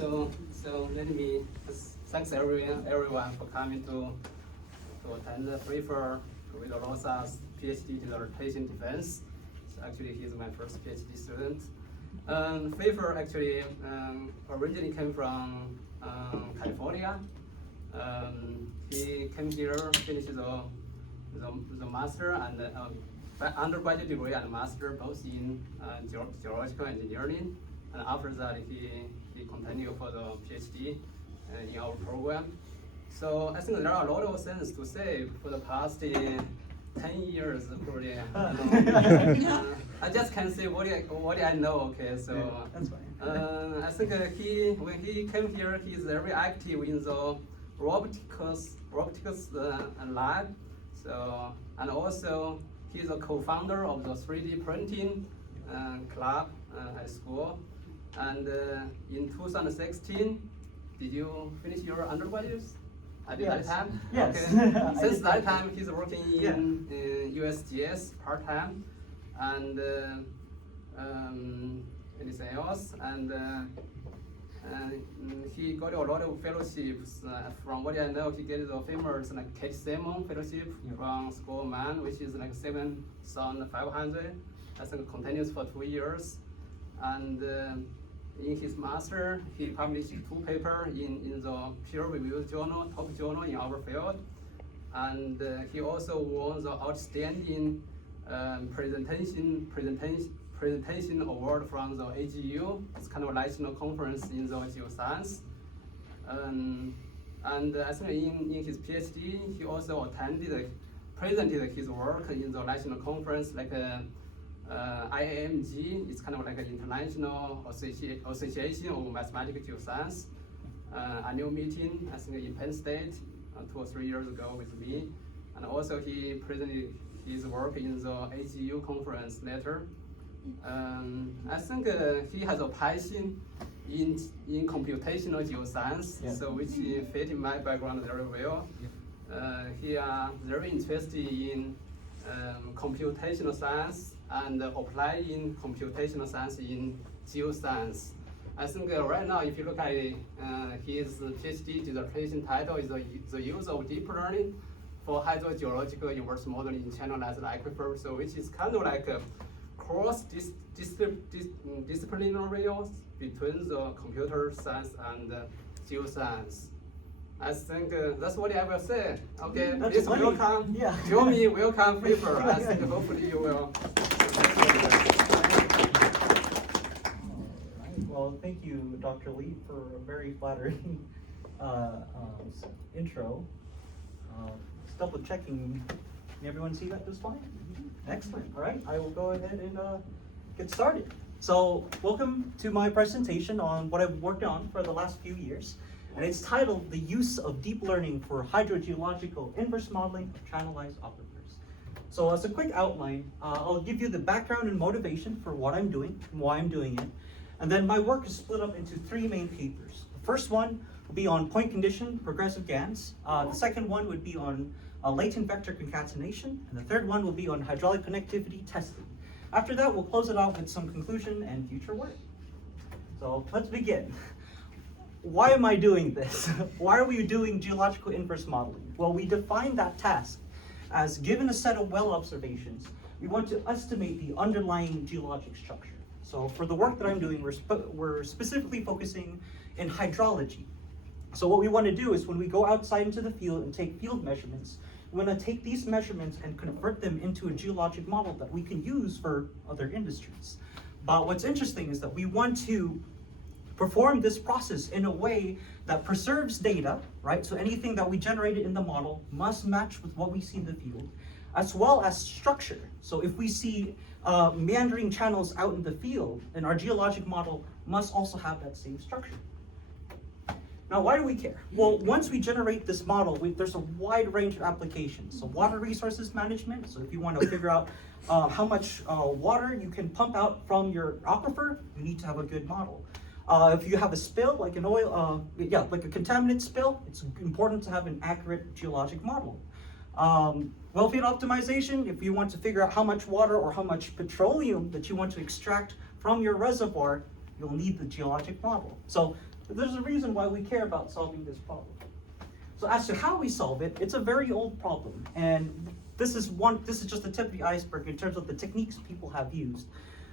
So let me thanks everyone for coming to attend the Aquifer with Rosa's PhD dissertation defense. So actually, he's my first PhD student. Aquifer actually originally came from California. He came here, finished the master and undergraduate degree and master both in geological engineering. And after that, he continued for the PhD in our program. So I think there are a lot of things to say for the past 10 years, probably. I just can say what I know. Okay, so that's fine. I think when he came here, he's very active in the robotics lab. So and also he's a co-founder of the 3D printing club at school. And in 2016, did you finish your undergraduate at that time? Yes. Okay. Since that time, he's working in USGS part-time. And anything else? And he got a lot of fellowships. From what I know, he gets the famous Kate Simon fellowship from School of Man, which is like 7,500. I think continues for 2 years. And in his master, he published 2 papers in the peer-reviewed journal, top journal in our field. And he also won the outstanding presentation award from the AGU. It's kind of a national conference in the geoscience. And I think in his PhD, he also presented his work in the national conference, like IAMG. It's kind of like an international association of mathematical geoscience. Annual meeting, I think in Penn State 2 or 3 years ago with me. And also he presented his work in the AGU conference later. I think he has a passion in computational geoscience, so which fit in my background very well. He is very interested in computational science and applying computational science in geoscience. I think right now, if you look at his PhD dissertation title, is the use of deep learning for hydrogeological inverse modeling in channelized aquifers, so which is kind of like a cross-disciplinary between the computer science and geoscience. I think that's what I will say. Okay, please welcome. Join me, welcome Aquifer. I think hopefully you will. Well, thank you, Dr. Lee, for a very flattering intro. Just double checking. Can everyone see that just fine? Excellent. All right, I will go ahead and get started. So, welcome to my presentation on what I've worked on for the last few years. And it's titled The Use of Deep Learning for Hydrogeological Inverse Modeling of Channelized Aquifers. So as a quick outline, I'll give you the background and motivation for what I'm doing and why I'm doing it. And then my work is split up into 3 main papers. The first one will be on point condition progressive Gans. The second one would be on latent vector concatenation. And the third one will be on hydraulic connectivity testing. After that, we'll close it out with some conclusion and future work. So let's begin. Why am I doing this? Why are we doing geological inverse modeling? Well, we define that task as given a set of well observations, we want to estimate the underlying geologic structure. So for the work that I'm doing, we're specifically focusing in hydrology. So what we want to do is when we go outside into the field and take field measurements, we want to take these measurements and convert them into a geologic model that we can use for other industries. But what's interesting is that we want to perform this process in a way that preserves data, right? So anything that we generated in the model must match with what we see in the field, as well as structure. So if we see meandering channels out in the field, then our geologic model must also have that same structure. Now, why do we care? Well, once we generate this model, there's a wide range of applications. So water resources management, so if you want to figure out how much water you can pump out from your aquifer, you need to have a good model. If you have a spill, like an oil, like a contaminant spill, it's important to have an accurate geologic model. Wellfield optimization, if you want to figure out how much water or how much petroleum that you want to extract from your reservoir, you'll need the geologic model. So There's a reason why we care about solving this problem. So as to how we solve it, it's a very old problem, and this is just the tip of the iceberg in terms of the techniques people have used.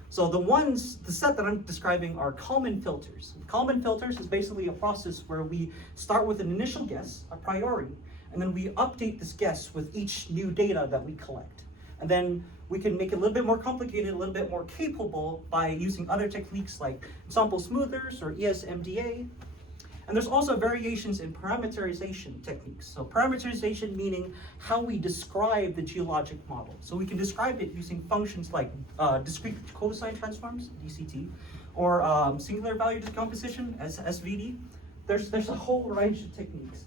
So the set that I'm describing are Kalman filters. Kalman filters is basically a process where we start with an initial guess, a priori, and then we update this guess with each new data that we collect. And then we can make it a little bit more complicated, a little bit more capable by using other techniques like ensemble smoothers or ESMDA. And there's also variations in parameterization techniques. So parameterization meaning how we describe the geologic model. So we can describe it using functions like discrete cosine transforms, DCT, or singular value decomposition, as SVD. There's a whole range of techniques.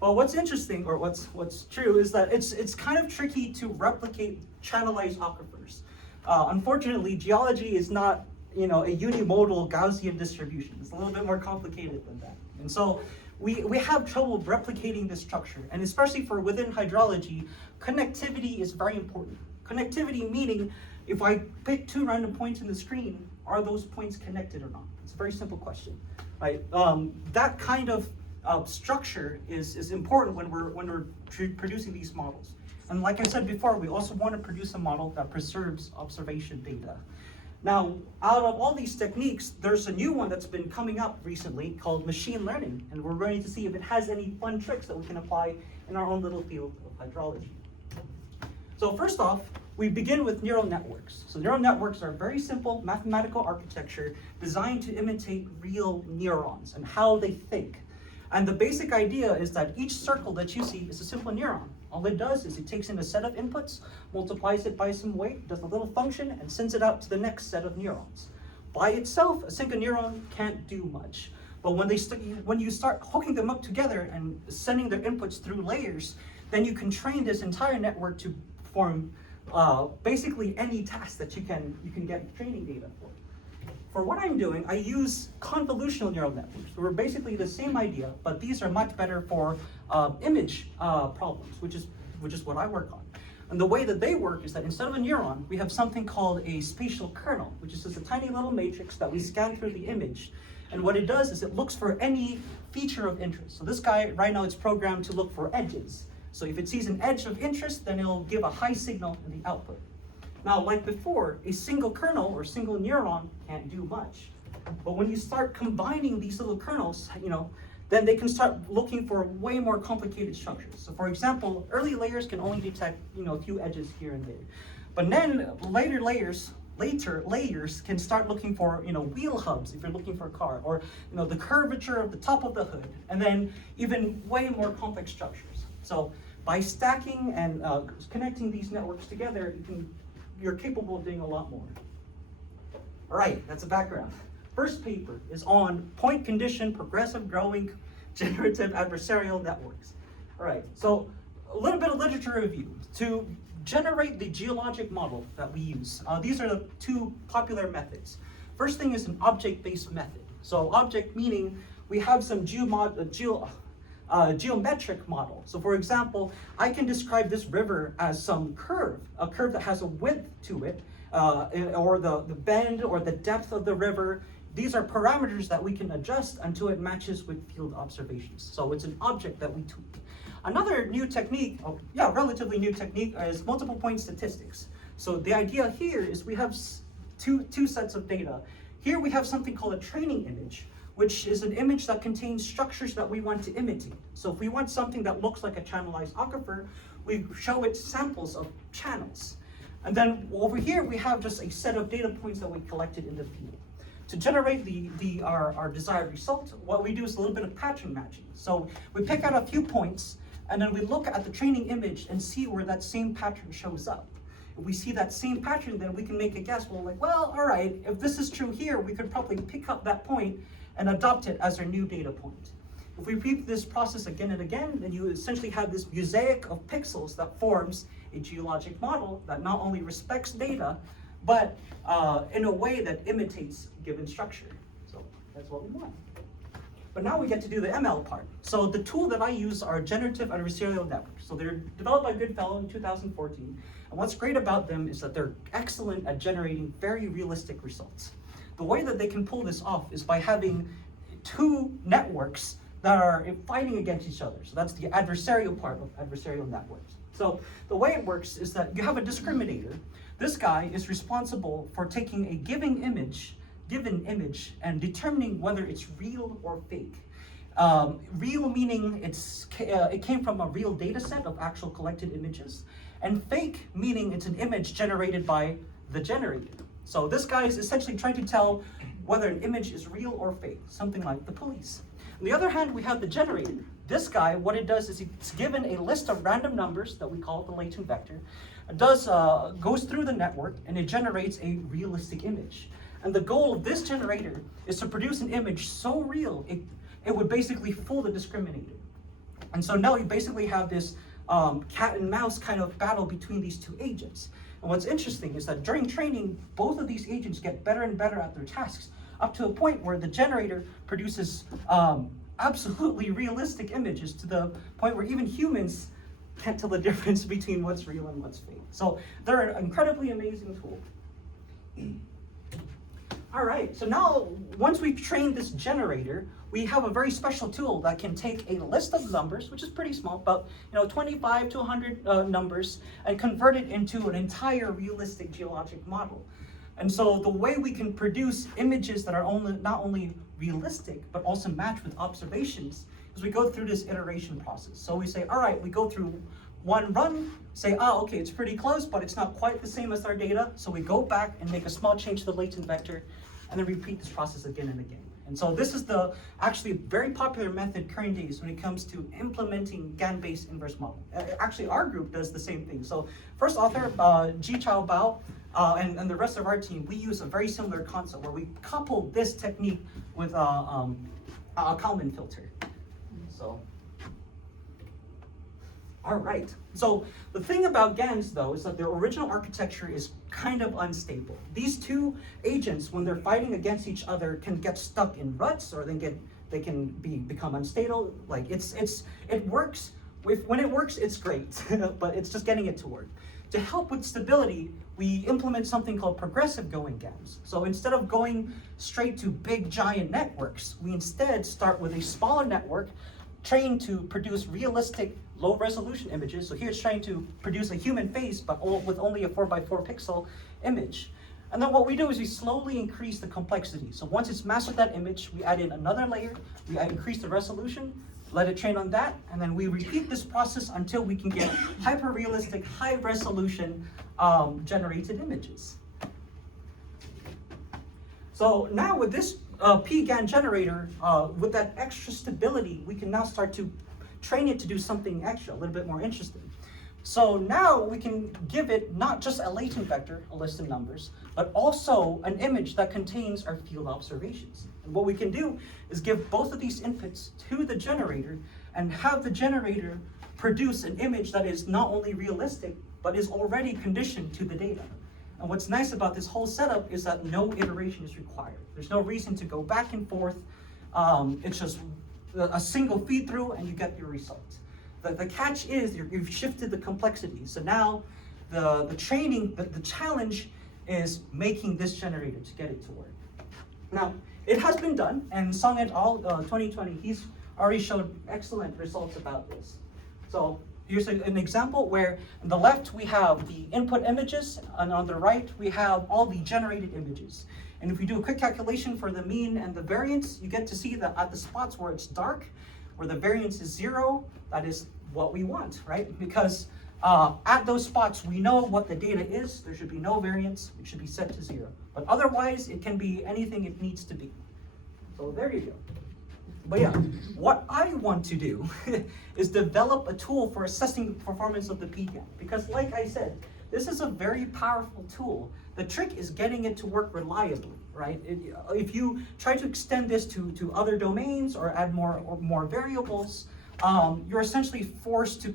Well, what's interesting, or what's true, is that it's kind of tricky to replicate channelized aquifers. Unfortunately, geology is not a unimodal Gaussian distribution. It's a little bit more complicated than that. And so we have trouble replicating this structure. And especially for within hydrology, connectivity is very important. Connectivity meaning, if I pick two random points in the screen, are those points connected or not? It's a very simple question, right? That kind of structure is important when we're producing these models. And like I said before, we also want to produce a model that preserves observation data. Now, out of all these techniques, there's a new one that's been coming up recently called machine learning, and we're going to see if it has any fun tricks that we can apply in our own little field of hydrology. So first off, we begin with neural networks. So neural networks are a very simple mathematical architecture designed to imitate real neurons and how they think. And the basic idea is that each circle that you see is a simple neuron. All it does is it takes in a set of inputs, multiplies it by some weight, does a little function, and sends it out to the next set of neurons. By itself, a single neuron can't do much. But when you start hooking them up together and sending their inputs through layers, then you can train this entire network to perform basically any task that you can get training data for. For what I'm doing, I use convolutional neural networks. We're basically the same idea, but these are much better for image problems, which is what I work on. And the way that they work is that instead of a neuron, we have something called a spatial kernel, which is just a tiny little matrix that we scan through the image. And what it does is it looks for any feature of interest. So this guy, right now, it's programmed to look for edges. So if it sees an edge of interest, then it'll give a high signal in the output. Now, like before, a single kernel or single neuron can't do much. But when you start combining these little kernels, then they can start looking for way more complicated structures. So for example, early layers can only detect, a few edges here and there. But then later layers can start looking for, wheel hubs if you're looking for a car, or, the curvature of the top of the hood, and then even way more complex structures. So by stacking and connecting these networks together, you're capable of doing a lot more. All right, that's a background. First paper is on point condition progressive growing generative adversarial networks. All right, so a little bit of literature review. To generate the geologic model that we use, these are the two popular methods. First thing is an object-based method. So object meaning we have some geometric model. So for example, I can describe this river as some curve, a curve that has a width to it, or the bend or the depth of the river. These are parameters that we can adjust until it matches with field observations. So it's an object that we tweak. Another new technique, relatively new technique, is multiple point statistics. So the idea here is we have two sets of data. Here we have something called a training image, which is an image that contains structures that we want to imitate. So if we want something that looks like a channelized aquifer, we show it samples of channels. And then over here, we have just a set of data points that we collected in the field. To generate our desired result, what we do is a little bit of pattern matching. So we pick out a few points, and then we look at the training image and see where that same pattern shows up. If we see that same pattern, then we can make a guess. All right, if this is true here, we could probably pick up that point and adopt it as our new data point. If we repeat this process again and again, then you essentially have this mosaic of pixels that forms a geologic model that not only respects data, but in a way that imitates given structure. So that's what we want. But now we get to do the ML part. So the tool that I use are generative adversarial networks. So they're developed by Goodfellow in 2014. And what's great about them is that they're excellent at generating very realistic results. The way that they can pull this off is by having two networks that are fighting against each other. So that's the adversarial part of adversarial networks. So the way it works is that you have a discriminator. This guy is responsible for taking a given image, and determining whether it's real or fake. Real meaning it came from a real data set of actual collected images, and fake meaning it's an image generated by the generator. So this guy is essentially trying to tell whether an image is real or fake, something like the police. On the other hand, we have the generator. This guy, what it does is it's given a list of random numbers that we call the latent vector. It goes through the network and it generates a realistic image. And the goal of this generator is to produce an image so real, it would basically fool the discriminator. And so now you basically have this cat and mouse kind of battle between these two agents. And what's interesting is that during training, both of these agents get better and better at their tasks, up to a point where the generator produces absolutely realistic images, to the point where even humans can't tell the difference between what's real and what's fake. So they're an incredibly amazing tool. All right, so now once we've trained this generator, we have a very special tool that can take a list of numbers, which is pretty small, about 25 to 100 numbers, and convert it into an entire realistic geologic model. And so the way we can produce images that are not only realistic, but also match with observations, is we go through this iteration process. So we say, all right, we go through one run, say, okay, it's pretty close, but it's not quite the same as our data. So we go back and make a small change to the latent vector, and then repeat this process again and again. And so this is actually a very popular method current days when it comes to implementing GAN-based inverse model. Actually, our group does the same thing. So first author, Jichao Bao, and the rest of our team, we use a very similar concept where we couple this technique with a Kalman filter. So, all right. So the thing about GANs, though, is that their original architecture is kind of unstable. These two agents, when they're fighting against each other, can get stuck in ruts, or they can become unstable. Like it works. When it works, it's great, but it's just getting it to work. To help with stability, we implement something called progressive going GANs. So instead of going straight to big giant networks, we instead start with a smaller network trained to produce realistic low resolution images. So here it's trying to produce a human face, but with only a 4x4 pixel image. And then what we do is we slowly increase the complexity. So once it's mastered that image, we add in another layer, we increase the resolution, let it train on that, and then we repeat this process until we can get hyper-realistic, high-resolution generated images. So now with this PGAN generator, with that extra stability, we can now start to train it to do something extra, a little bit more interesting. So now we can give it not just a latent vector, a list of numbers, but also an image that contains our field observations. And what we can do is give both of these inputs to the generator and have the generator produce an image that is not only realistic, but is already conditioned to the data. And what's nice about this whole setup is that no iteration is required. There's no reason to go back and forth. It's just a single feed through and you get your result. The catch is you've shifted the complexity. So now the challenge is making this generator to get it to work. Now, it has been done, and Song et al. 2020, he's already showed excellent results about this. So here's an example where on the left we have the input images, and on the right we have all the generated images. And if we do a quick calculation for the mean and the variance, you get to see that at the spots where it's dark, where the variance is 0, that is what we want, right? Because at those spots, we know what the data is. There should be no variance. It should be set to 0. But otherwise, it can be anything it needs to be. So there you go. But yeah, what I want to do is develop a tool for assessing the performance of the PGAN. Because like I said, this is a very powerful tool. The trick is getting it to work reliably, right? If you try to extend this to other domains or add more variables, you're essentially forced to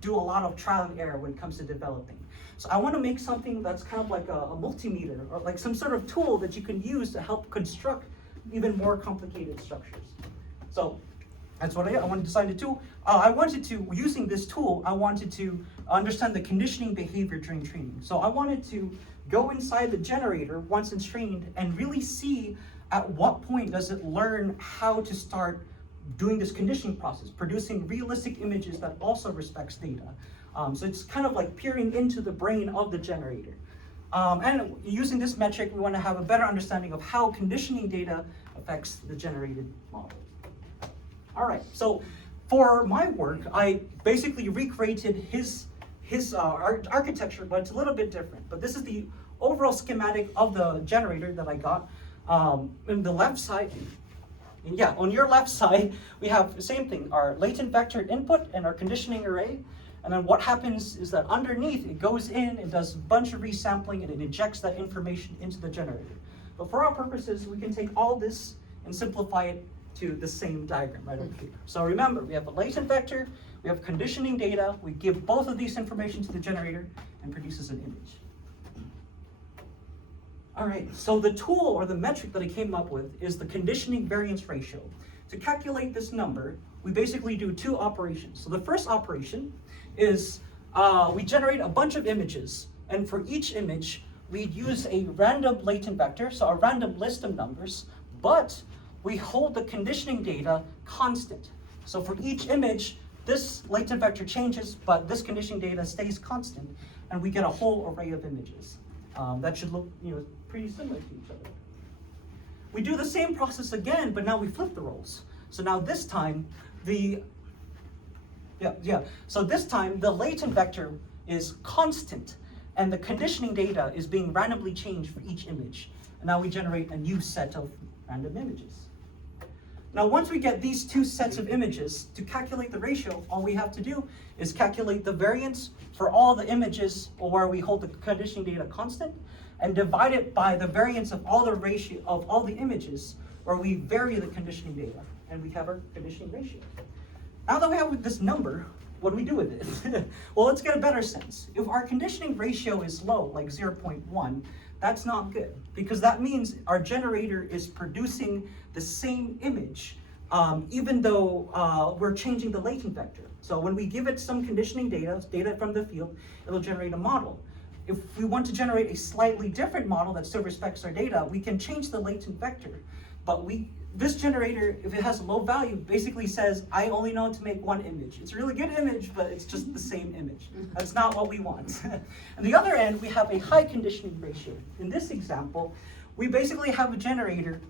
do a lot of trial and error when it comes to developing. So I want to make something that's kind of like a multimeter, or like some sort of tool that you can use to help construct even more complicated structures. So that's what I decided to do. Using this tool, I wanted to understand the conditioning behavior during training. So I wanted to go inside the generator once it's trained and really see at what point does it learn how to start doing this conditioning process, producing realistic images that also respects data. So it's kind of like peering into the brain of the generator. And using this metric, we want to have a better understanding of how conditioning data affects the generated model. All right, so for my work, I basically recreated his architecture, but it's a little bit different. But this is the overall schematic of the generator that I got. In the left side, yeah, on your left side, we have the same thing, our latent vector input and our conditioning array. And then what happens is that underneath, it goes in, it does a bunch of resampling, and it injects that information into the generator. But for our purposes, we can take all this and simplify it to the same diagram right over here. So remember, we have a latent vector, we have conditioning data, we give both of these information to the generator and produces an image. All right, so the tool or the metric that I came up with is the conditioning variance ratio. To calculate this number, we basically do two operations. So the first operation is we generate a bunch of images, and for each image, we use a random latent vector, so a random list of numbers, but we hold the conditioning data constant. So for each image, this latent vector changes, but this conditioning data stays constant, and we get a whole array of images. That should look, pretty similar to each other. We do the same process again, but now we flip the roles. So now this time, So this time, the latent vector is constant, and the conditioning data is being randomly changed for each image. And now we generate a new set of random images. Now, once we get these two sets of images, to calculate the ratio, all we have to do is calculate the variance for all the images where we hold the conditioning data constant, and divide it by the variance of all the ratio of all the images where we vary the conditioning data, and we have our conditioning ratio. Now that we have this number, what do we do with it? Well, let's get a better sense. If our conditioning ratio is low, like 0.1, that's not good, because that means our generator is producing the same image, even though we're changing the latent vector. So when we give it some conditioning data from the field, it'll generate a model. If we want to generate a slightly different model that still respects our data, we can change the latent vector. But this generator, if it has a low value, basically says, I only know to make one image. It's a really good image, but it's just the same image. That's not what we want. On the other end, we have a high conditioning ratio. In this example, we basically have a generator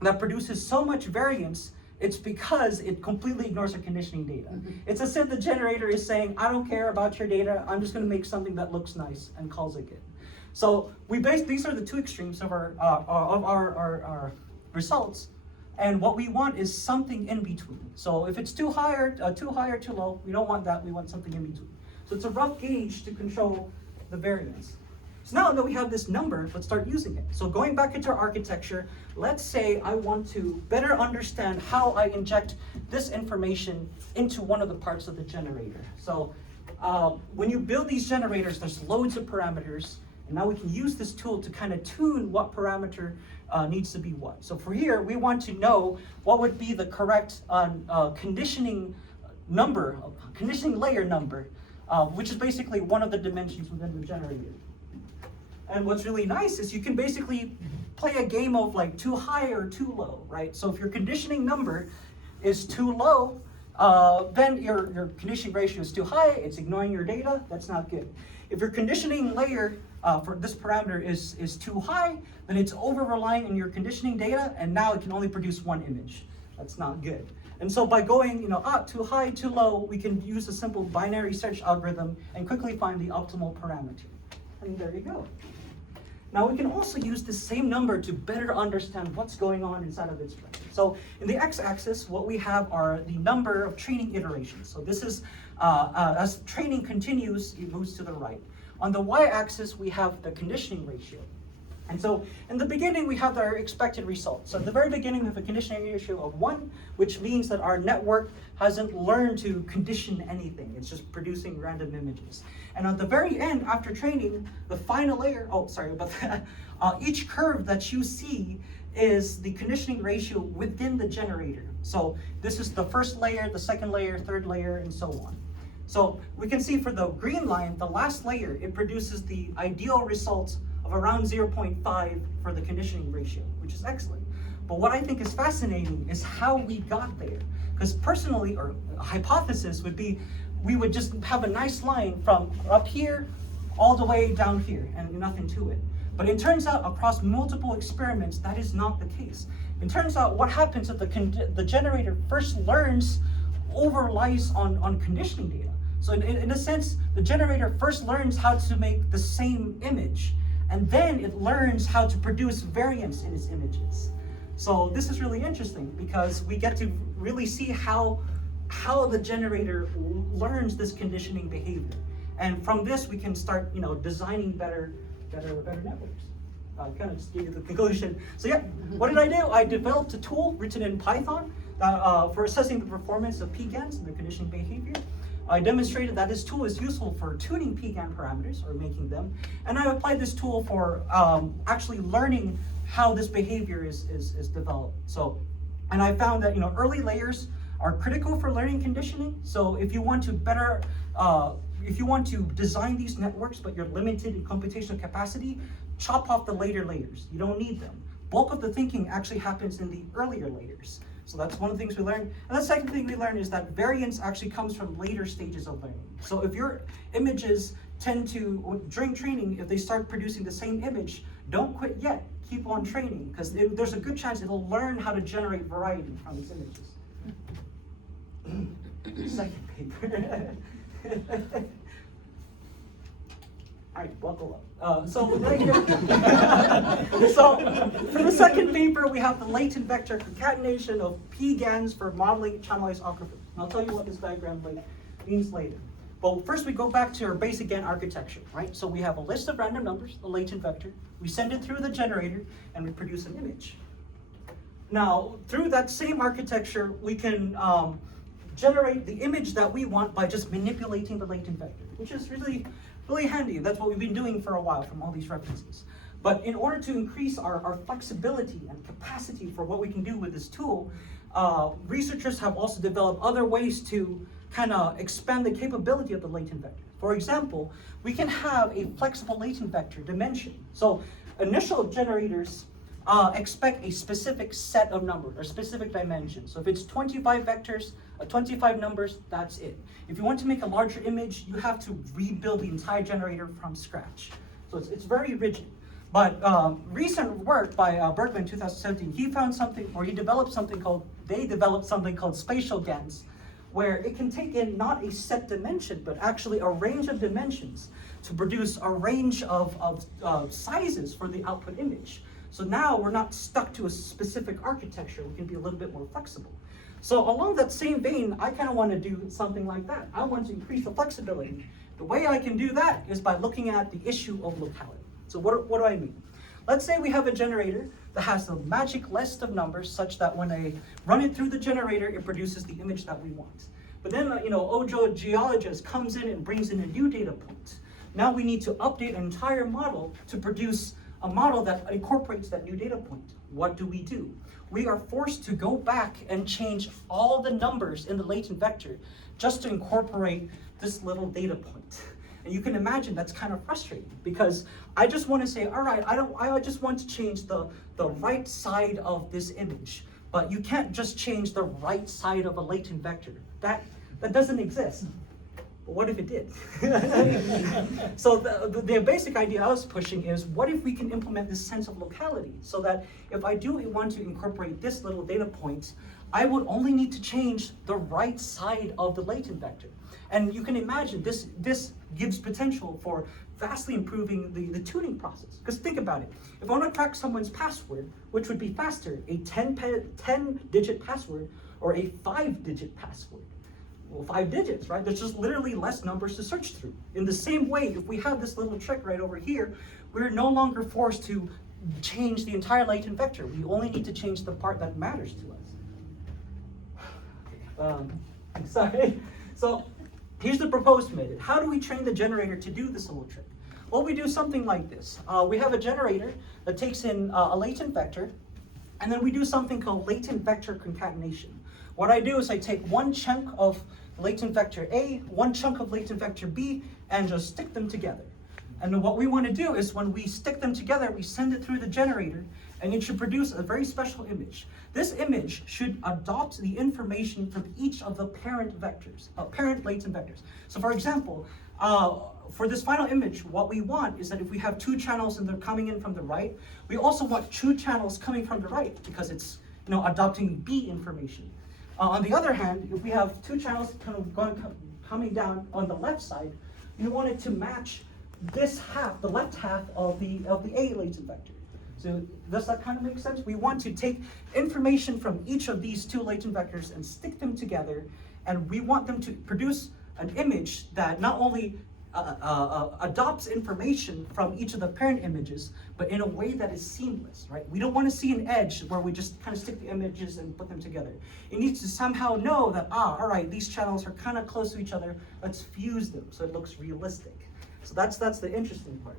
that produces so much variance, it's because it completely ignores our conditioning data. It's as if the generator is saying, I don't care about your data, I'm just gonna make something that looks nice and calls it good. So these are the two extremes of our results. And what we want is something in between. So if it's too high or too low, we don't want that, we want something in between. So it's a rough gauge to control the variance. So now that we have this number, let's start using it. So going back into our architecture, let's say I want to better understand how I inject this information into one of the parts of the generator. So when you build these generators, there's loads of parameters, and now we can use this tool to kind of tune what parameter needs to be what. So for here, we want to know what would be the correct conditioning layer number, which is basically one of the dimensions within the generator. And what's really nice is you can basically play a game of like too high or too low, right? So if your conditioning number is too low, then your conditioning ratio is too high, it's ignoring your data, that's not good. If your conditioning layer for this parameter is too high, then it's over-relying on your conditioning data, and now it can only produce one image. That's not good. And so by going up, too high, too low, we can use a simple binary search algorithm and quickly find the optimal parameter. And there you go. Now we can also use the same number to better understand what's going on inside of its brain. So in the x-axis, what we have are the number of training iterations. So this is, as training continues, it moves to the right. On the y-axis, we have the conditioning ratio. And so in the beginning, we have our expected results. So at the very beginning, we have a conditioning ratio of 1, which means that our network hasn't learned to condition anything. It's just producing random images. And at the very end, after training, the final layer, each curve that you see is the conditioning ratio within the generator. So this is the first layer, the second layer, third layer, and so on. So we can see for the green line, the last layer, it produces the ideal results of around 0.5 for the conditioning ratio, which is excellent. But what I think is fascinating is how we got there. Because personally, or a hypothesis would be, we would just have a nice line from up here all the way down here and nothing to it. But it turns out across multiple experiments, that is not the case. It turns out what happens if the generator first learns overlies on conditioning data. So in a sense, the generator first learns how to make the same image, and then it learns how to produce variance in its images. So this is really interesting because we get to really see how the generator learns this conditioning behavior. And from this, we can start, designing better networks. Kind of just gave you the conclusion. So yeah, what did I do? I developed a tool written in Python for assessing the performance of pGANs and their conditioning behavior. I demonstrated that this tool is useful for tuning pGAN parameters or making them, and I applied this tool for actually learning how this behavior is developed. So, and I found that early layers are critical for learning conditioning. So if you want to if you want to design these networks, but you're limited in computational capacity, chop off the later layers. You don't need them. Bulk of the thinking actually happens in the earlier layers. So that's one of the things we learned. And the second thing we learned is that variance actually comes from later stages of learning. So if your images tend to, during training, if they start producing the same image, don't quit yet. Keep on training, because there's a good chance it'll learn how to generate variety from its images. Second paper. All right, buckle up. So right here, so for the second paper, we have the latent vector concatenation of pGANs for modeling channelized aquifers. And I'll tell you what this diagram means later. But first, we go back to our basic GAN architecture, right? So we have a list of random numbers, a latent vector. We send it through the generator, and we produce an image. Now, through that same architecture, we can generate the image that we want by just manipulating the latent vector, which is really handy. That's what we've been doing for a while from all these references. But in order to increase our flexibility and capacity for what we can do with this tool, researchers have also developed other ways to kind of expand the capability of the latent vector. For example, we can have a flexible latent vector dimension. So initial generators expect a specific set of numbers or specific dimensions. So if it's 25 vectors, 25 numbers, that's it. If you want to make a larger image, you have to rebuild the entire generator from scratch. So it's very rigid. But recent work by Bergman in 2017, they developed something called spatial Gans, where it can take in not a set dimension, but actually a range of dimensions to produce a range of sizes for the output image. So now we're not stuck to a specific architecture. We can be a little bit more flexible. So along that same vein, I kind of want to do something like that. I want to increase the flexibility. The way I can do that is by looking at the issue of locality. So what do I mean? Let's say we have a generator that has a magic list of numbers such that when I run it through the generator, it produces the image that we want. But then, Hydrogeologist comes in and brings in a new data point. Now we need to update an entire model to produce a model that incorporates that new data point. What do? We are forced to go back and change all the numbers in the latent vector just to incorporate this little data point. And you can imagine that's kind of frustrating because I just want to say, all right, I just want to change the right side of this image. But you can't just change the right side of a latent vector. That doesn't exist. But what if it did? So the basic idea I was pushing is, what if we can implement this sense of locality so that if I do want to incorporate this little data point, I would only need to change the right side of the latent vector. And you can imagine this gives potential for vastly improving the tuning process. Because think about it. If I want to crack someone's password, which would be faster, a 10-digit password or a 5-digit password? Well, 5 digits, right? There's just literally less numbers to search through. In the same way, if we have this little trick right over here, we're no longer forced to change the entire latent vector. We only need to change the part that matters to us. Sorry. So here's the proposed method. How do we train the generator to do this little trick? Well, we do something like this. We have a generator that takes in a latent vector, and then we do something called latent vector concatenation. What I do is I take one chunk of latent vector A, one chunk of latent vector B, and just stick them together. And what we want to do is when we stick them together, we send it through the generator, and it should produce a very special image. This image should adopt the information from each of the parent vectors, parent latent vectors. So for example, for this final image, what we want is that if we have two channels and they're coming in from the right, we also want two channels coming from the right because it's adopting B information. On the other hand, if we have two channels kind of coming down on the left side, you want it to match this half, the left half of the A latent vector. So does that kind of make sense? We want to take information from each of these two latent vectors and stick them together, and we want them to produce an image that not only adopts information from each of the parent images, but in a way that is seamless, right? We don't want to see an edge where we just kind of stick the images and put them together. It needs to somehow know that, all right, these channels are kind of close to each other, let's fuse them so it looks realistic. So that's the interesting part.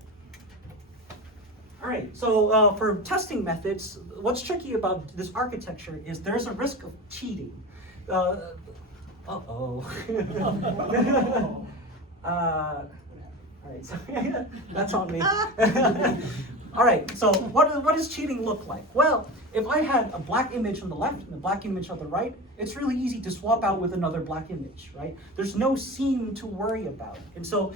All right, so for testing methods, what's tricky about this architecture is there's a risk of cheating. All right, so that's on me. All right, so what does cheating look like? Well, if I had a black image on the left and a black image on the right, it's really easy to swap out with another black image, right? There's no seam to worry about. And so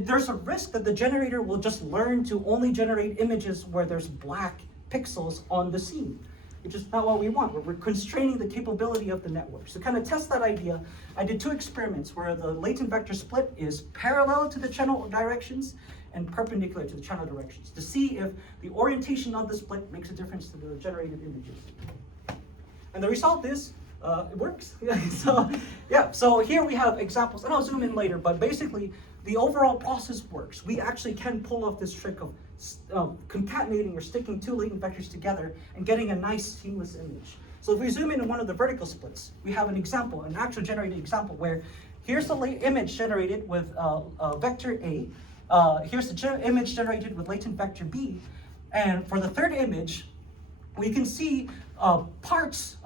there's a risk that the generator will just learn to only generate images where there's black pixels on the seam, which is not what we want. We're constraining the capability of the network. So to kind of test that idea, I did two experiments where the latent vector split is parallel to the channel directions and perpendicular to the channel directions to see if the orientation of the split makes a difference to the generated images. And the result is, it works. So here we have examples, and I'll zoom in later, but basically the overall process works. We actually can pull off this trick of concatenating or sticking two latent vectors together and getting a nice seamless image. So if we zoom in on one of the vertical splits, we have an example, an actual generated example where here's the image generated with vector A, here's the image generated with latent vector B, and for the third image, we can see parts,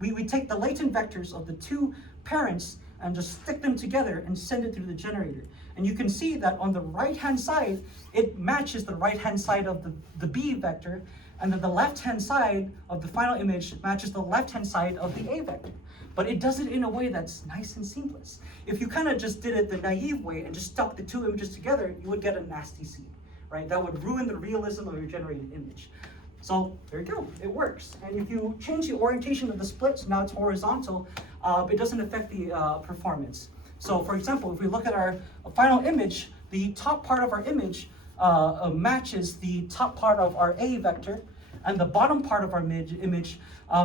we take the latent vectors of the two parents and just stick them together and send it through the generator. And you can see that on the right-hand side, it matches the right-hand side of the B vector, and then the left-hand side of the final image matches the left-hand side of the A vector. But it does it in a way that's nice and seamless. If you kind of just did it the naive way and just stuck the two images together, you would get a nasty seam, right? That would ruin the realism of your generated image. So there you go, it works. And if you change the orientation of the splits, now it's horizontal, it doesn't affect the performance. So for example, if we look at our final image, the top part of our image matches the top part of our A vector, and the bottom part of our image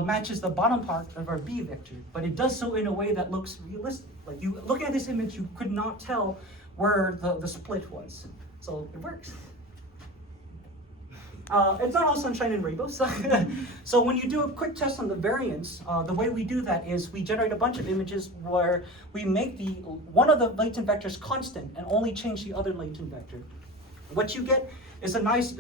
matches the bottom part of our B vector. But it does so in a way that looks realistic. Like you looking at this image, you could not tell where the split was. So it works. It's not all sunshine and rainbows. So when you do a quick test on the variance, the way we do that is we generate a bunch of images where we make one of the latent vectors constant and only change the other latent vector. What you get is a nice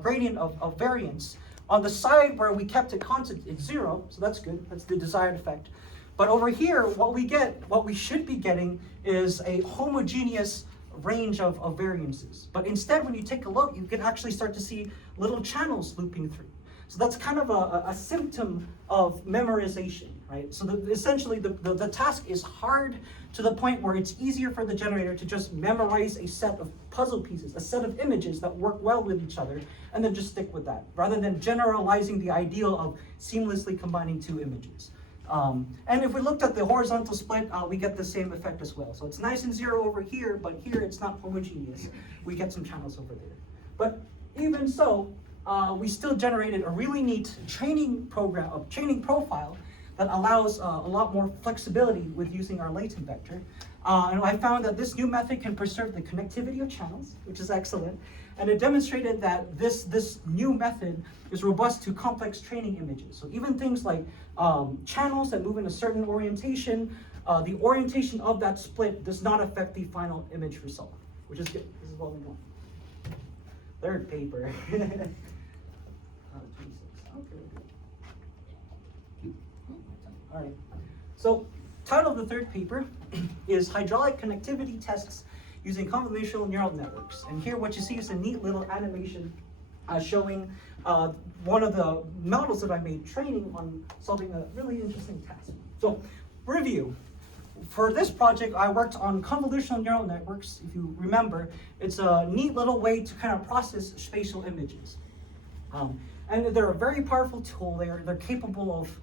gradient of variance. On the side where we kept it constant, it's 0, so that's good. That's the desired effect. But over here, what we should be getting is a homogeneous range of variances. But instead, when you take a look, you can actually start to see little channels looping through. So that's kind of a symptom of memorization, right? So essentially, the task is hard to the point where it's easier for the generator to just memorize a set of puzzle pieces, a set of images that work well with each other, and then just stick with that, rather than generalizing the ideal of seamlessly combining two images. And if we looked at the horizontal split, we get the same effect as well. So it's nice and 0 over here, but here it's not homogeneous. We get some channels over there. But even so, we still generated a really neat training profile that allows a lot more flexibility with using our latent vector. And I found that this new method can preserve the connectivity of channels, which is excellent. And it demonstrated that this new method is robust to complex training images. So even things like channels that move in a certain orientation, the orientation of that split does not affect the final image result, which is good. This is what we want. Third paper. 26. Okay. All right. So, title of the third paper is Hydraulic Connectivity Tests Using Convolutional Neural Networks. And here what you see is a neat little animation showing one of the models that I made training on solving a really interesting task. So, review. For this project, I worked on convolutional neural networks. If you remember, it's a neat little way to kind of process spatial images. And they're a very powerful tool. They're capable of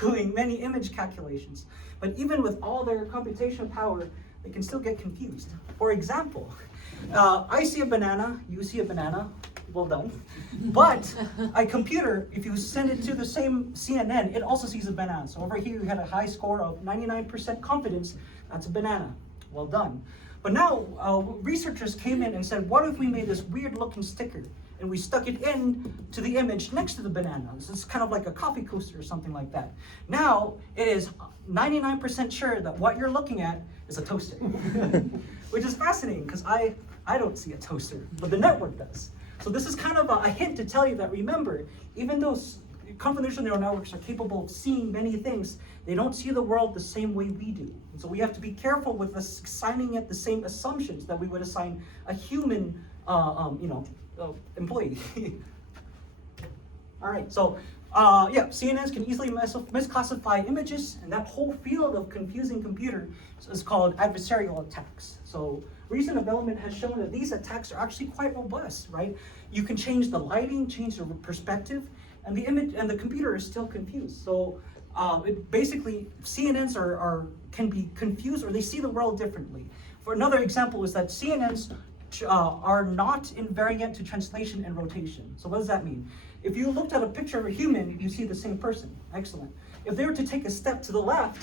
doing many image calculations. But even with all their computational power, they can still get confused. For example, I see a banana, you see a banana, well done. But a computer, if you send it to the same CNN, it also sees a banana. So over here you had a high score of 99% confidence, that's a banana, well done. But now researchers came in and said, what if we made this weird looking sticker and we stuck it in to the image next to the banana? So it's kind of like a coffee coaster or something like that. Now it is 99% sure that what you're looking at is a toaster, which is fascinating because I don't see a toaster, but the network does. So this is kind of a hint to tell you that, remember, even though convolutional neural networks are capable of seeing many things, they don't see the world the same way we do. And so we have to be careful with assigning it the same assumptions that we would assign a human employee. All right, so yeah, CNNs can easily misclassify images, and that whole field of confusing computer is called adversarial attacks. So recent development has shown that these attacks are actually quite robust, right? You can change the lighting, change the perspective, and the image and the computer is still confused. So basically, CNNs can be confused, or they see the world differently. For another example is that CNNs are not invariant to translation and rotation. So what does that mean? If you looked at a picture of a human, you see the same person. Excellent. If they were to take a step to the left,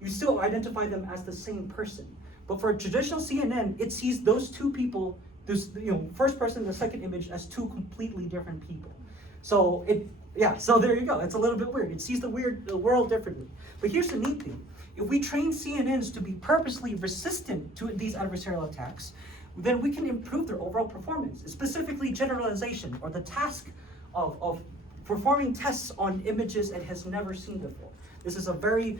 you still identify them as the same person. But for a traditional CNN, it sees those two people, first person and the second image, as two completely different people. So so there you go. It's a little bit weird. It sees the world differently. But here's the neat thing. If we train CNNs to be purposely resistant to these adversarial attacks, then we can improve their overall performance, specifically generalization, or the task of performing tests on images it has never seen before. This is a very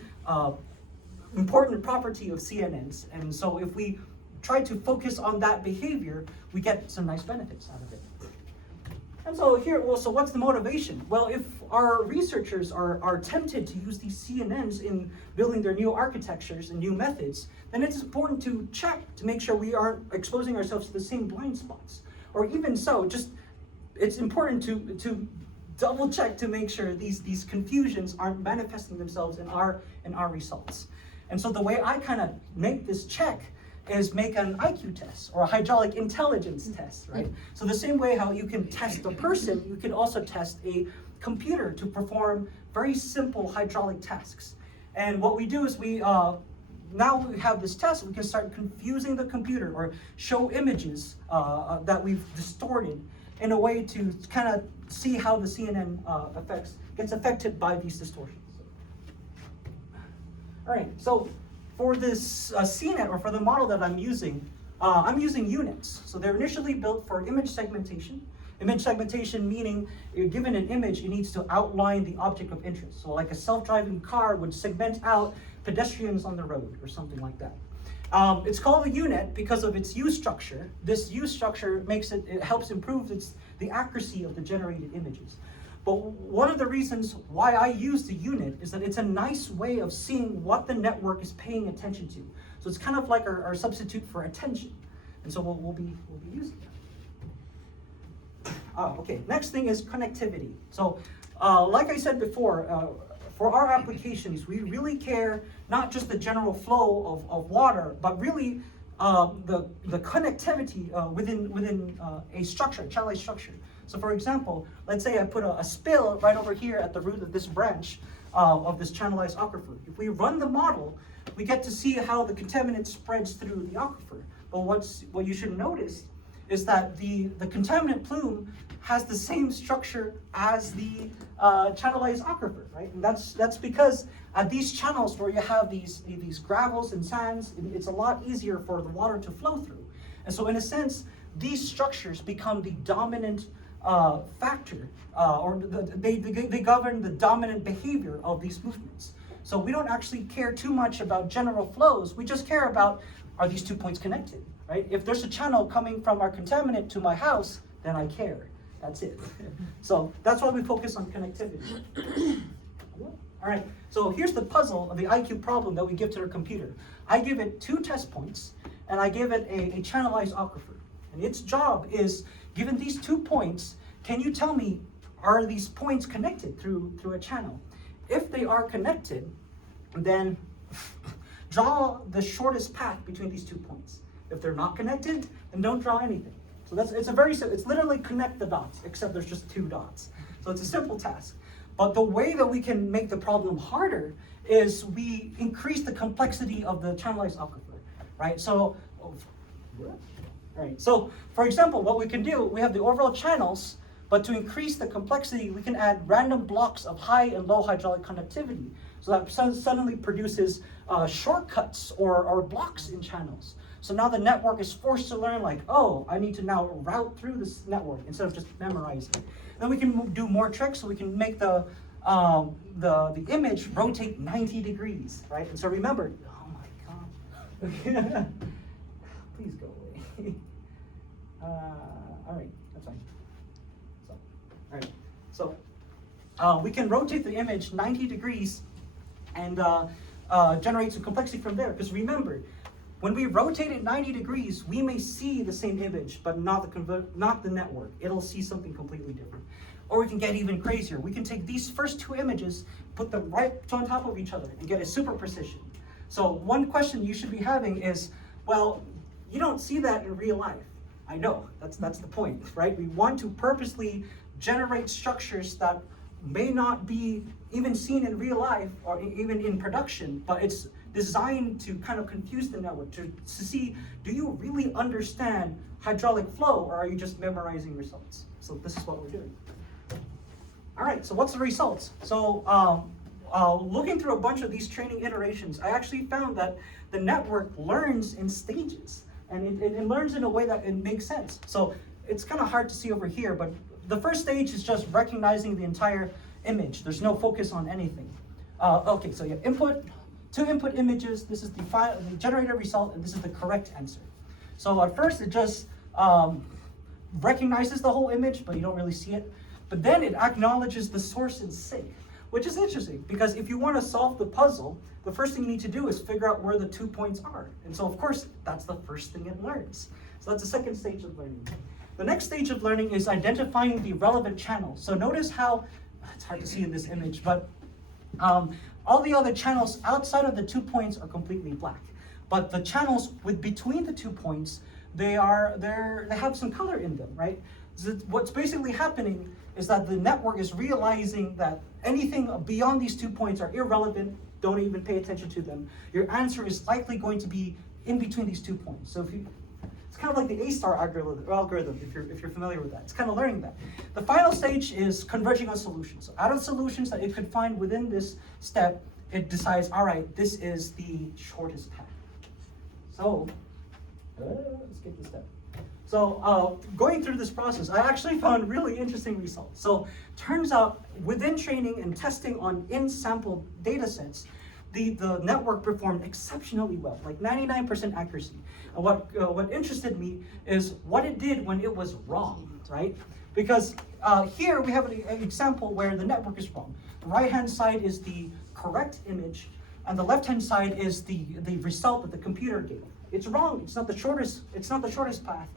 important property of CNNs, and so if we try to focus on that behavior, we get some nice benefits out of it. And so so what's the motivation? Well, if our researchers are tempted to use these CNNs in building their new architectures and new methods, then it's important to check to make sure we aren't exposing ourselves to the same blind spots. Or even so, it's important to double check to make sure these confusions aren't manifesting themselves in our results. And so the way I kind of make this check is make an IQ test or a hydraulic intelligence test, right? So the same way how you can test a person, you can also test a computer to perform very simple hydraulic tasks. And what we do is now we have this test, we can start confusing the computer or show images that we've distorted in a way to kind of see how the CNN gets affected by these distortions. All right, so for this CNET, or for the model that I'm using units. So they're initially built for image segmentation. Image segmentation meaning you're given an image, it needs to outline the object of interest. So like a self-driving car would segment out pedestrians on the road or something like that. It's called a unit because of its U structure. This U structure it helps improve the accuracy of the generated images. But one of the reasons why I use the unit is that it's a nice way of seeing what the network is paying attention to. So it's kind of like our substitute for attention. And so we'll be using that. Okay, next thing is connectivity. So like I said before, for our applications, we really care not just the general flow of water, but really the connectivity within a structure, channelized structure. So for example, let's say I put a spill right over here at the root of this branch of this channelized aquifer. If we run the model, we get to see how the contaminant spreads through the aquifer. But what you should notice is that the contaminant plume has the same structure as the channelized aquifer, right? And that's because at these channels where you have these gravels and sands, it's a lot easier for the water to flow through. And so in a sense, these structures become the dominant factor, they govern the dominant behavior of these movements. So we don't actually care too much about general flows, we just care about, are these 2 points connected, right? If there's a channel coming from our contaminant to my house, then I care. That's it. So that's why we focus on connectivity. All right, so here's the puzzle of the IQ problem that we give to our computer. I give it 2 test points, and I give it a channelized aquifer. And its job is, given these 2 points, can you tell me, are these points connected through a channel? If they are connected, then draw the shortest path between these 2 points. If they're not connected, then don't draw anything. So it's literally connect the dots, except there's just 2 dots. So it's a simple task. But the way that we can make the problem harder is we increase the complexity of the channelized aquifer, right? So, for example, what we can do, we have the overall channels, but to increase the complexity, we can add random blocks of high and low hydraulic conductivity. So that suddenly produces shortcuts or blocks in channels. So now the network is forced to learn like, oh, I need to now route through this network instead of just memorizing. Then we can do more tricks, so we can make the image rotate 90 degrees, right? And so remember, oh my God. Please go away. All right, that's fine. So, all right, so we can rotate the image 90 degrees and generate some complexity from there. Because remember, when we rotate it 90 degrees, we may see the same image, but not the network. It'll see something completely different. Or we can get even crazier. We can take these first 2 images, put them right on top of each other, and get a super precision. So one question you should be having is, well, you don't see that in real life. I know, that's the point, right? We want to purposely generate structures that may not be even seen in real life or even in production, but it's designed to kind of confuse the network, to see, do you really understand hydraulic flow, or are you just memorizing results? So this is what we're doing. All right, so what's the results? So looking through a bunch of these training iterations, I actually found that the network learns in stages, and it learns in a way that it makes sense. So it's kind of hard to see over here, but the first stage is just recognizing the entire image. There's no focus on anything. Okay, so you have 2 input images. This is the generated result, and this is the correct answer. So at first it just recognizes the whole image, but you don't really see it. But then it acknowledges the source in sync, which is interesting, because if you want to solve the puzzle, the first thing you need to do is figure out where the 2 points are. And so of course, that's the first thing it learns. So that's the second stage of learning. The next stage of learning is identifying the relevant channels. So notice how, it's hard to see in this image, but all the other channels outside of the 2 points are completely black. But the channels between the 2 points, they have some color in them, right? So what's basically happening is that the network is realizing that anything beyond these 2 points are irrelevant, don't even pay attention to them. Your answer is likely going to be in between these 2 points. So it's kind of like the A-star algorithm, if you're familiar with that. It's kind of learning that. The final stage is converging on solutions. So out of solutions that it could find within this step, it decides, all right, this is the shortest path. So, let's skip this step. So going through this process, I actually found really interesting results. So turns out within training and testing on in-sample data sets, the network performed exceptionally well, like 99% accuracy. And what interested me is what it did when it was wrong, right? Because here we have an example where the network is wrong. The right-hand side is the correct image, and the left-hand side is the result that the computer gave. It's wrong. It's not the shortest path.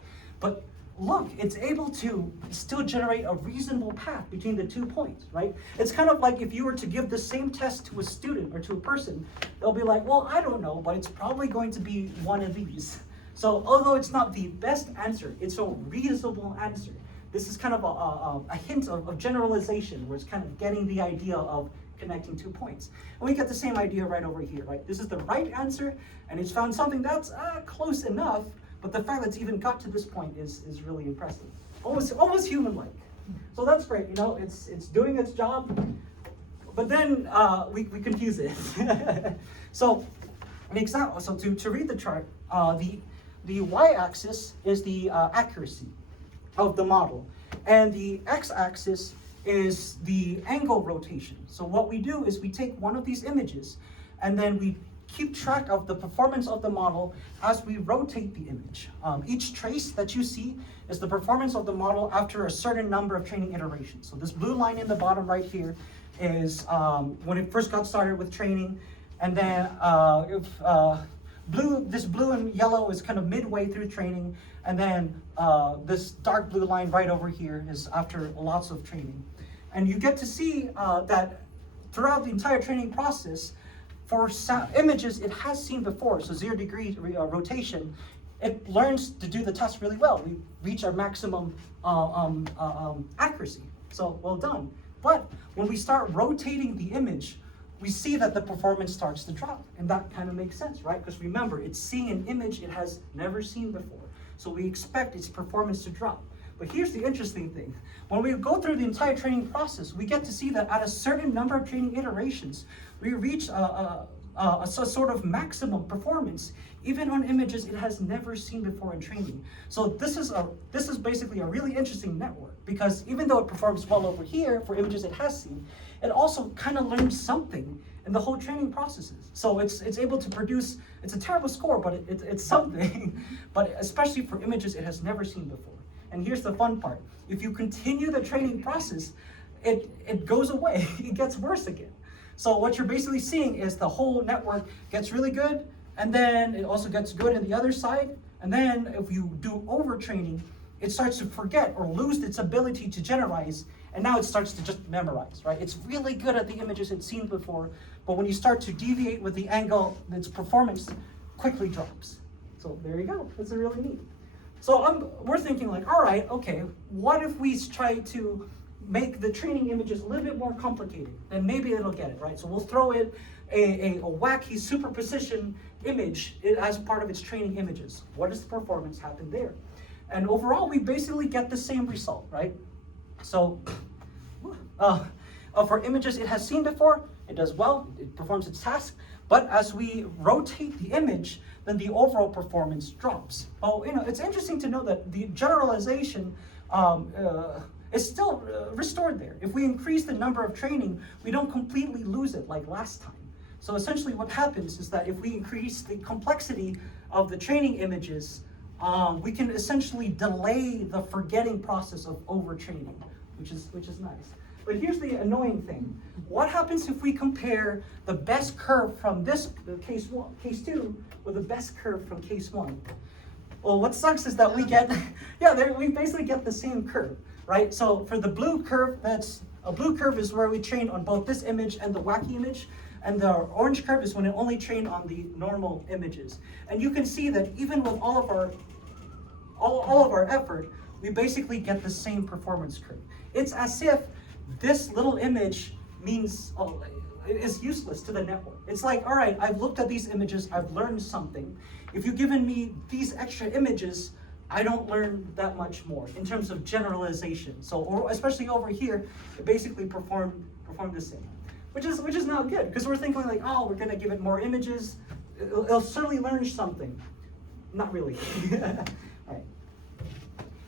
But look, it's able to still generate a reasonable path between the 2 points, right? It's kind of like if you were to give the same test to a student or to a person, they'll be like, well, I don't know, but it's probably going to be one of these. So although it's not the best answer, it's a reasonable answer. This is kind of a hint of generalization, where it's kind of getting the idea of connecting 2 points. And we get the same idea right over here, right? This is the right answer, and it's found something that's close enough, but the fact that it's even got to this point is really impressive. Almost human-like. So that's great, it's doing its job, but then we confuse it. So an example, so to read the chart, the y-axis is the accuracy of the model, and the x-axis is the angle rotation. So what we do is we take one of these images, and then we keep track of the performance of the model as we rotate the image. Each trace that you see is the performance of the model after a certain number of training iterations. So this blue line in the bottom right here is when it first got started with training, and then this blue and yellow is kind of midway through training, and then this dark blue line right over here is after lots of training. And you get to see that throughout the entire training process, for images it has seen before, so 0 degree rotation, it learns to do the test really well. We reach our maximum accuracy, so well done. But when we start rotating the image, we see that the performance starts to drop, and that kind of makes sense, right? Because remember, it's seeing an image it has never seen before, so we expect its performance to drop. But here's the interesting thing. When we go through the entire training process, we get to see that at a certain number of training iterations, we reach a sort of maximum performance, even on images it has never seen before in training. So this is basically a really interesting network, because even though it performs well over here for images it has seen, it also kind of learns something in the whole training processes. So it's able to produce, it's a terrible score, but it's something, but especially for images it has never seen before. And here's the fun part. If you continue the training process, it goes away, it gets worse again. So what you're basically seeing is the whole network gets really good, and then it also gets good on the other side, and then if you do overtraining, it starts to forget or lose its ability to generalize, and now it starts to just memorize, right? It's really good at the images it's seen before, but when you start to deviate with the angle, its performance quickly drops. So there you go, that's really neat. So we're thinking like, all right, okay, what if we try to make the training images a little bit more complicated? Then maybe it'll get it, right? So we'll throw in a wacky superposition image as part of its training images. What does the performance happen there? And overall, we basically get the same result, right? So for images it has seen before, it does well, it performs its task. But as we rotate the image, then the overall performance drops. Oh, it's interesting to know that the generalization is still restored there. If we increase the number of training, we don't completely lose it like last time. So essentially what happens is that if we increase the complexity of the training images, we can essentially delay the forgetting process of overtraining, which is nice. But here's the annoying thing. What happens if we compare the best curve from this case 2 with the best curve from case 1? Well, what sucks is that we get, we basically get the same curve, right? So for the blue curve, a blue curve is where we train on both this image and the wacky image, and the orange curve is when it only trained on the normal images. And you can see that even with all of our effort, we basically get the same performance curve. It's as if this little image is useless to the network. It's like, all right, I've looked at these images, I've learned something. If you've given me these extra images, I don't learn that much more in terms of generalization. So, or especially over here, it basically performed the same, which is not good, because we're thinking like, oh, we're gonna give it more images, it'll certainly learn something. Not really.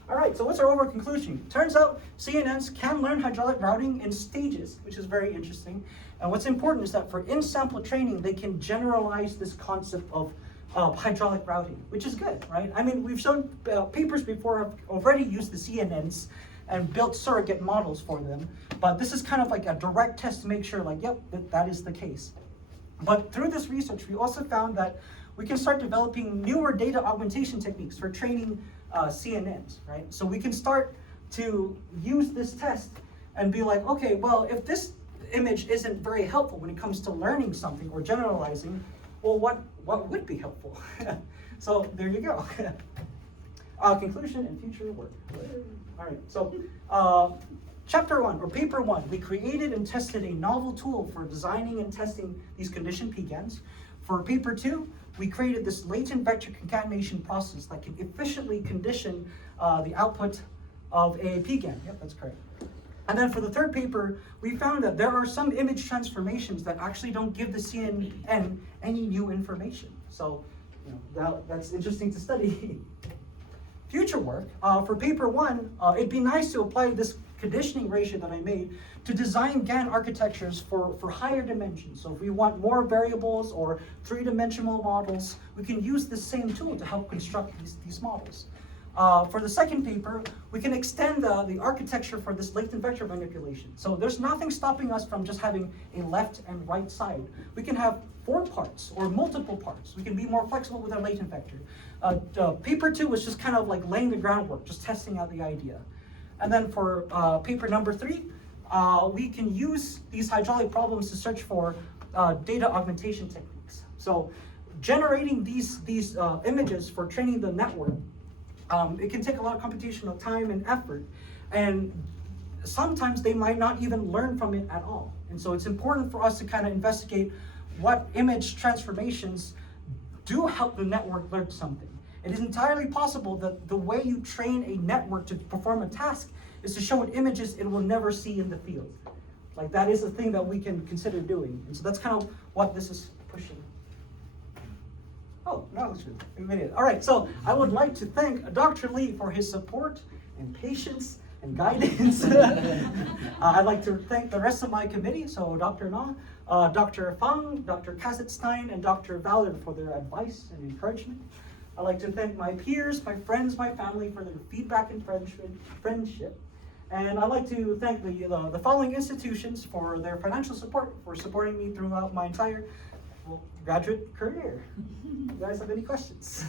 All right, so what's our overall conclusion? Turns out CNNs can learn hydraulic routing in stages, which is very interesting. And what's important is that for in-sample training, they can generalize this concept of hydraulic routing, which is good, right? I mean, we've shown papers before have already used the CNNs and built surrogate models for them, but this is kind of like a direct test to make sure, like, yep, that is the case. But through this research, we also found that we can start developing newer data augmentation techniques for training CNNs, right? So we can start to use this test and be like, okay, well, if this image isn't very helpful when it comes to learning something or generalizing, well, what would be helpful? So there you go. Conclusion and future work. All right, so chapter 1, or paper 1, we created and tested a novel tool for designing and testing these conditioned Gans. For paper 2, we created this latent vector concatenation process that can efficiently condition the output of a Gan. Yep, that's correct. And then for the third paper, we found that there are some image transformations that actually don't give the CNN any new information. So, that's interesting to study. Future work, for paper 1, it'd be nice to apply this conditioning ratio that I made to design GAN architectures for higher dimensions. So if we want more variables or three-dimensional models, we can use this same tool to help construct these models. For the second paper, we can extend the architecture for this latent vector manipulation. So there's nothing stopping us from just having a left and right side. We can have 4 parts or multiple parts. We can be more flexible with our latent vector. Paper 2 was just kind of like laying the groundwork, just testing out the idea. And then for paper number 3, we can use these hydraulic problems to search for data augmentation techniques. So generating these images for training the network, it can take a lot of computational time and effort, and sometimes they might not even learn from it at all. And so it's important for us to kind of investigate what image transformations do help the network learn something. It is entirely possible that the way you train a network to perform a task is to show it images it will never see in the field. Like, that is a thing that we can consider doing. And so that's kind of what this is pushing. Oh, no, it's good. All right, so I would like to thank Dr. Lee for his support and patience and guidance. I'd like to thank the rest of my committee, so Dr. Na, Dr. Fang, Dr. Kassetstein, and Dr. Ballard for their advice and encouragement. I'd like to thank my peers, my friends, my family for their feedback and friendship. And I'd like to thank the following institutions for their financial support, for supporting me throughout my entire graduate career. You guys have any questions?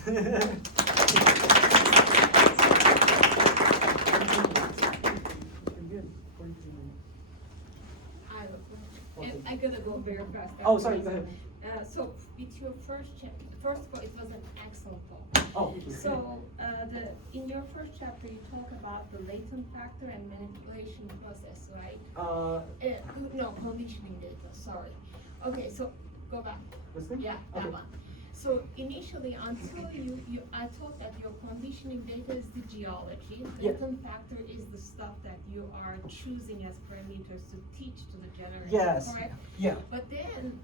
I'm gonna go very fast. Oh, sorry, go ahead. So with your first of all, it was an excellent talk. Oh, so in your first chapter, you talk about the latent factor and manipulation process, right? No, conditioning data. Sorry. Okay, so go back. This thing? Yeah, that Okay. one. So initially, until I thought that your conditioning data is the geology. Yeah. Latent factor is the stuff that you are choosing as parameters to teach to the generator. Yes. Correct? Yeah. But then,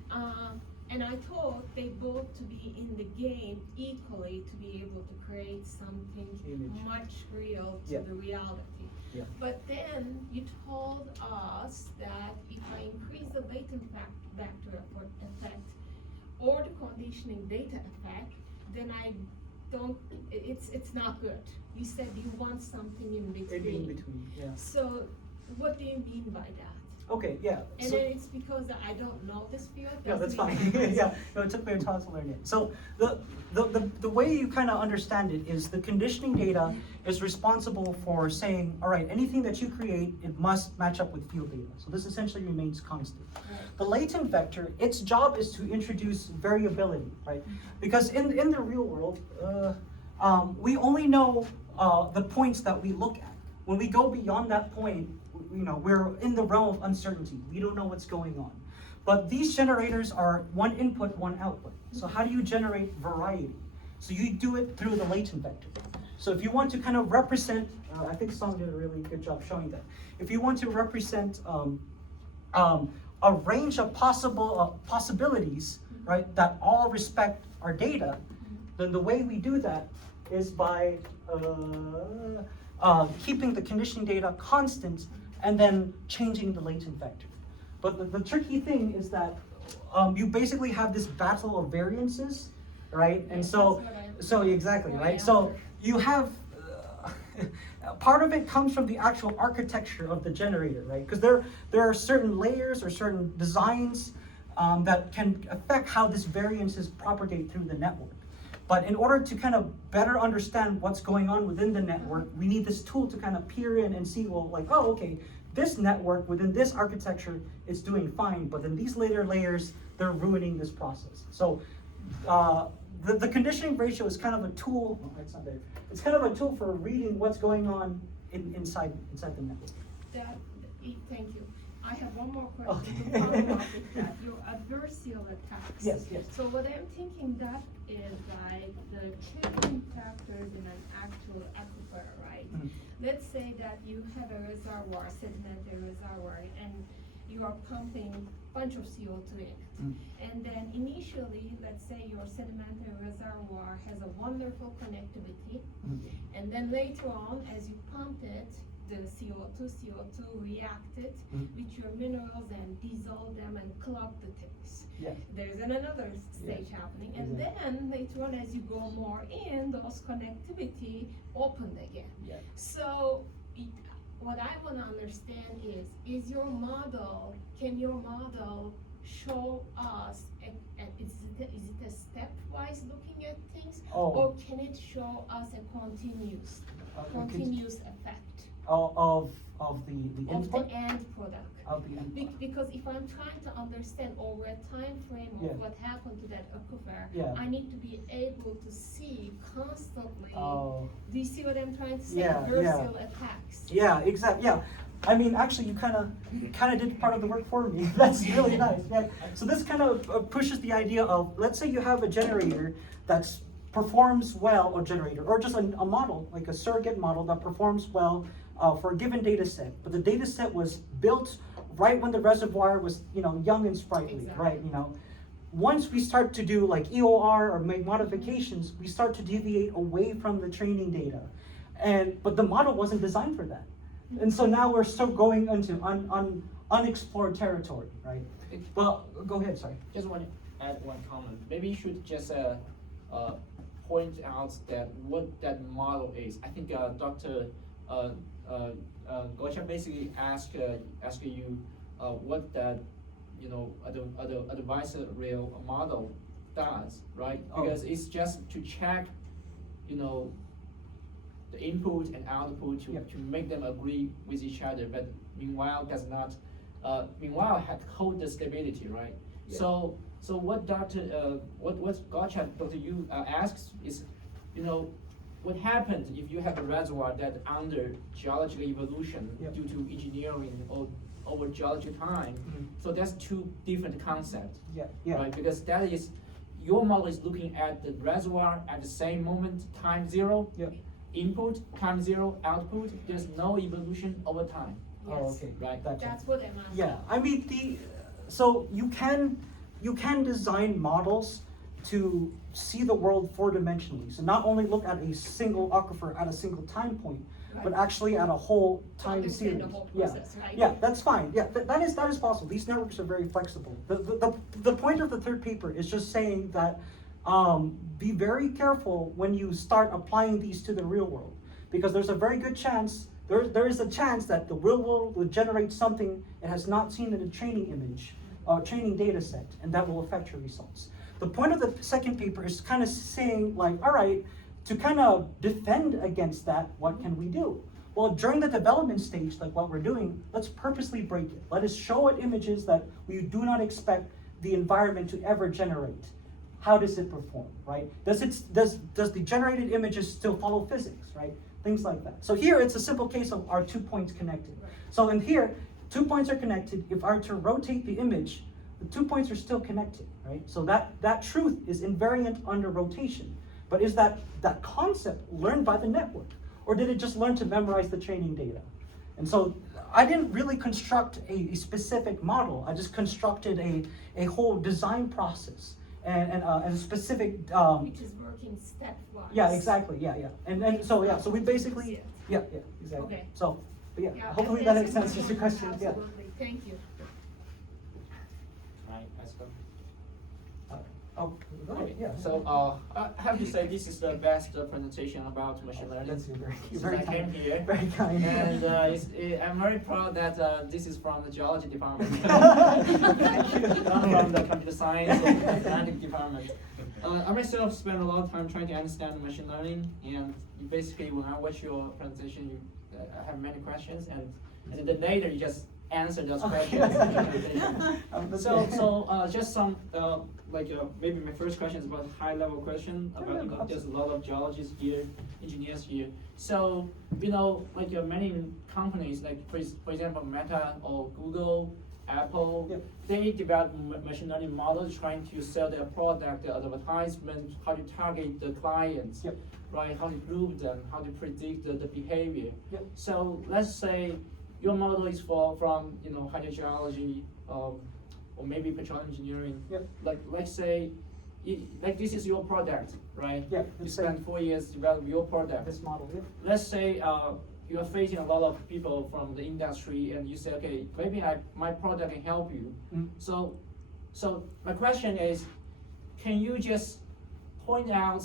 and I thought they both to be in the game equally to be able to create something Image. much real to Yeah. the reality. Yeah. But then you told us that if I increase the latent vector effect or the conditioning data effect, then it's not good. You said you want something in between. In between, yeah. So what do you mean by that? Okay, yeah. And So, then it's because I don't know this field. no, that's doesn't fine. mean- Yeah, no, it took me a time to learn it. So the way you kind of understand it is the conditioning data is responsible for saying, all right, anything that you create, it must match up with field data. So this essentially remains constant. Right. The latent vector, its job is to introduce variability, right? Because in the real world, we only know the points that we look at. When we go beyond that point, we're in the realm of uncertainty. We don't know what's going on. But these generators are one input, one output. So how do you generate variety? So you do it through the latent vector. So if you want to kind of represent, I think Song did a really good job showing that. If you want to represent a range of possibilities, right, that all respect our data, then the way we do that is by keeping the conditioning data constant and then changing the latent vector. But the tricky thing is that you basically have this battle of variances, right? And so exactly, right? So you have part of it comes from the actual architecture of the generator, right? Because there are certain layers or certain designs that can affect how this variances propagate through the network. But in order to kind of better understand what's going on within the network, we need this tool to kind of peer in and see, well, like, oh, okay, this network within this architecture is doing fine, but in these later layers, they're ruining this process. So the conditioning ratio is kind of a tool, oh, it's not there. It's kind of a tool for reading what's going on inside the network. Thank you. I have one more question Okay. to follow up with that. Your adversarial attacks. Yes, yes. So what I'm thinking that is like the changing factors in an actual aquifer, right? Mhm. Let's say that you have a reservoir, sedimentary reservoir, and you are pumping a bunch of CO2 in it. Mhm. And then initially, let's say your sedimentary reservoir has a wonderful connectivity. Mhm. And then later on, as you pump it, the CO2 reacted Mhm. with your minerals and dissolve them and club the things. Yes. There's another stage happening, and Exactly. then later on, as you go more in, those connectivity opened again. Yeah. So what I want to understand is your model, can your model show us, is it a stepwise looking at things? Oh. Or can it show us a continuous effect Of the of input? the end product? Of the input. Because if I'm trying to understand over a time frame of Yeah. what happened to that aquifer, Yeah. I need to be able to see constantly. Oh. Do you see what I'm trying to say? Yeah, Adversarial attacks. Yeah, exactly. Yeah, I mean, actually, you kind of did part of the work for me. That's really nice. Yeah. So this kind of pushes the idea of, let's say you have a generator that's performs well, or generator, or just a model, like a surrogate model that performs well for a given data set. But the data set was built right when the reservoir was, young and sprightly, Exactly. right? Once we start to do like EOR or make modifications, we start to deviate away from the training data. But the model wasn't designed for that. And so now we're still going into unexplored territory, right? Well, go ahead, sorry. Just want to add one comment. Maybe you should just point out that what that model is. I think Dr. Gocha basically asked you what that adversarial model does, right? Because it's just to check, the input and output to make them agree with each other, but meanwhile does not, hold the stability, right? Yeah. So what what Gocha Dr. Yu asks is, what happens if you have a reservoir that under geological evolution Yep. due to engineering or over geological time? Mhm. So that's two different concepts, Yeah, yeah. right? Because that is, your model is looking at the reservoir at the same moment, time zero, Yep. input, time zero, output. There's no evolution over time, Oh, Yes. okay. right? Gotcha. That's what I'm asking. Yeah, I mean so you can design models to see the world four-dimensionally. So not only look at a single aquifer at a single time point, but Right. actually at a whole To time understand series. the whole Yeah. process, right? Yeah, that's fine. Yeah, that is possible. These networks are very flexible. The point of the third paper is just saying that be very careful when you start applying these to the real world, because there's a very good chance, there is a chance that the real world will generate something it has not seen in a training image, training data set, and that will affect your results. The point of the second paper is kind of saying, like, all right, to kind of defend against that, what can we do? Well, during the development stage, like what we're doing, let's purposely break it. Let us show it images that we do not expect the environment to ever generate. How does it perform, right? Does the generated images still follow physics, right? Things like that. So here it's a simple case of our 2 points connected. So in here, 2 points are connected. If I were to rotate the image, the 2 points are still connected, right? So that truth is invariant under rotation. But is that concept learned by the network? Or did it just learn to memorize the training data? And so I didn't really construct a specific model. I just constructed a whole design process and a specific. Which is working stepwise. Yeah, exactly. Yeah. And so so we basically. Yeah, exactly. Okay. So, but yeah, Yeah, hopefully that answers your question. Yeah. Absolutely, thank you. Right? That's good. Oh, go ahead. Yeah. So I have to say this is the best presentation about machine learning. That's very Since I came kind. here. Very kind. And I'm very proud that this is from the geology department, Thank you. not from the computer science or mathematics department. I myself spent a lot of time trying to understand machine learning, and basically when I watch your presentation, I have many questions, and then later you just answer those questions. So just some maybe my first question is about high level question about there's a lot of geologists here, engineers here. So many companies like for example Meta or Google, Apple, Yep. they develop machine learning models trying to sell their product, their advertisement, how to target the clients, Yep. right? How to group them, how to predict the behavior. Yep. So let's say your model is from hydrogeology, or maybe petroleum engineering. Yep. Let's say, this is your product, right? Yeah, You let's spent say 4 years developing your product. this model. Yeah. Let's say you are facing a lot of people from the industry, and you say, okay, maybe my product can help you. Mm. So my question is, can you just point out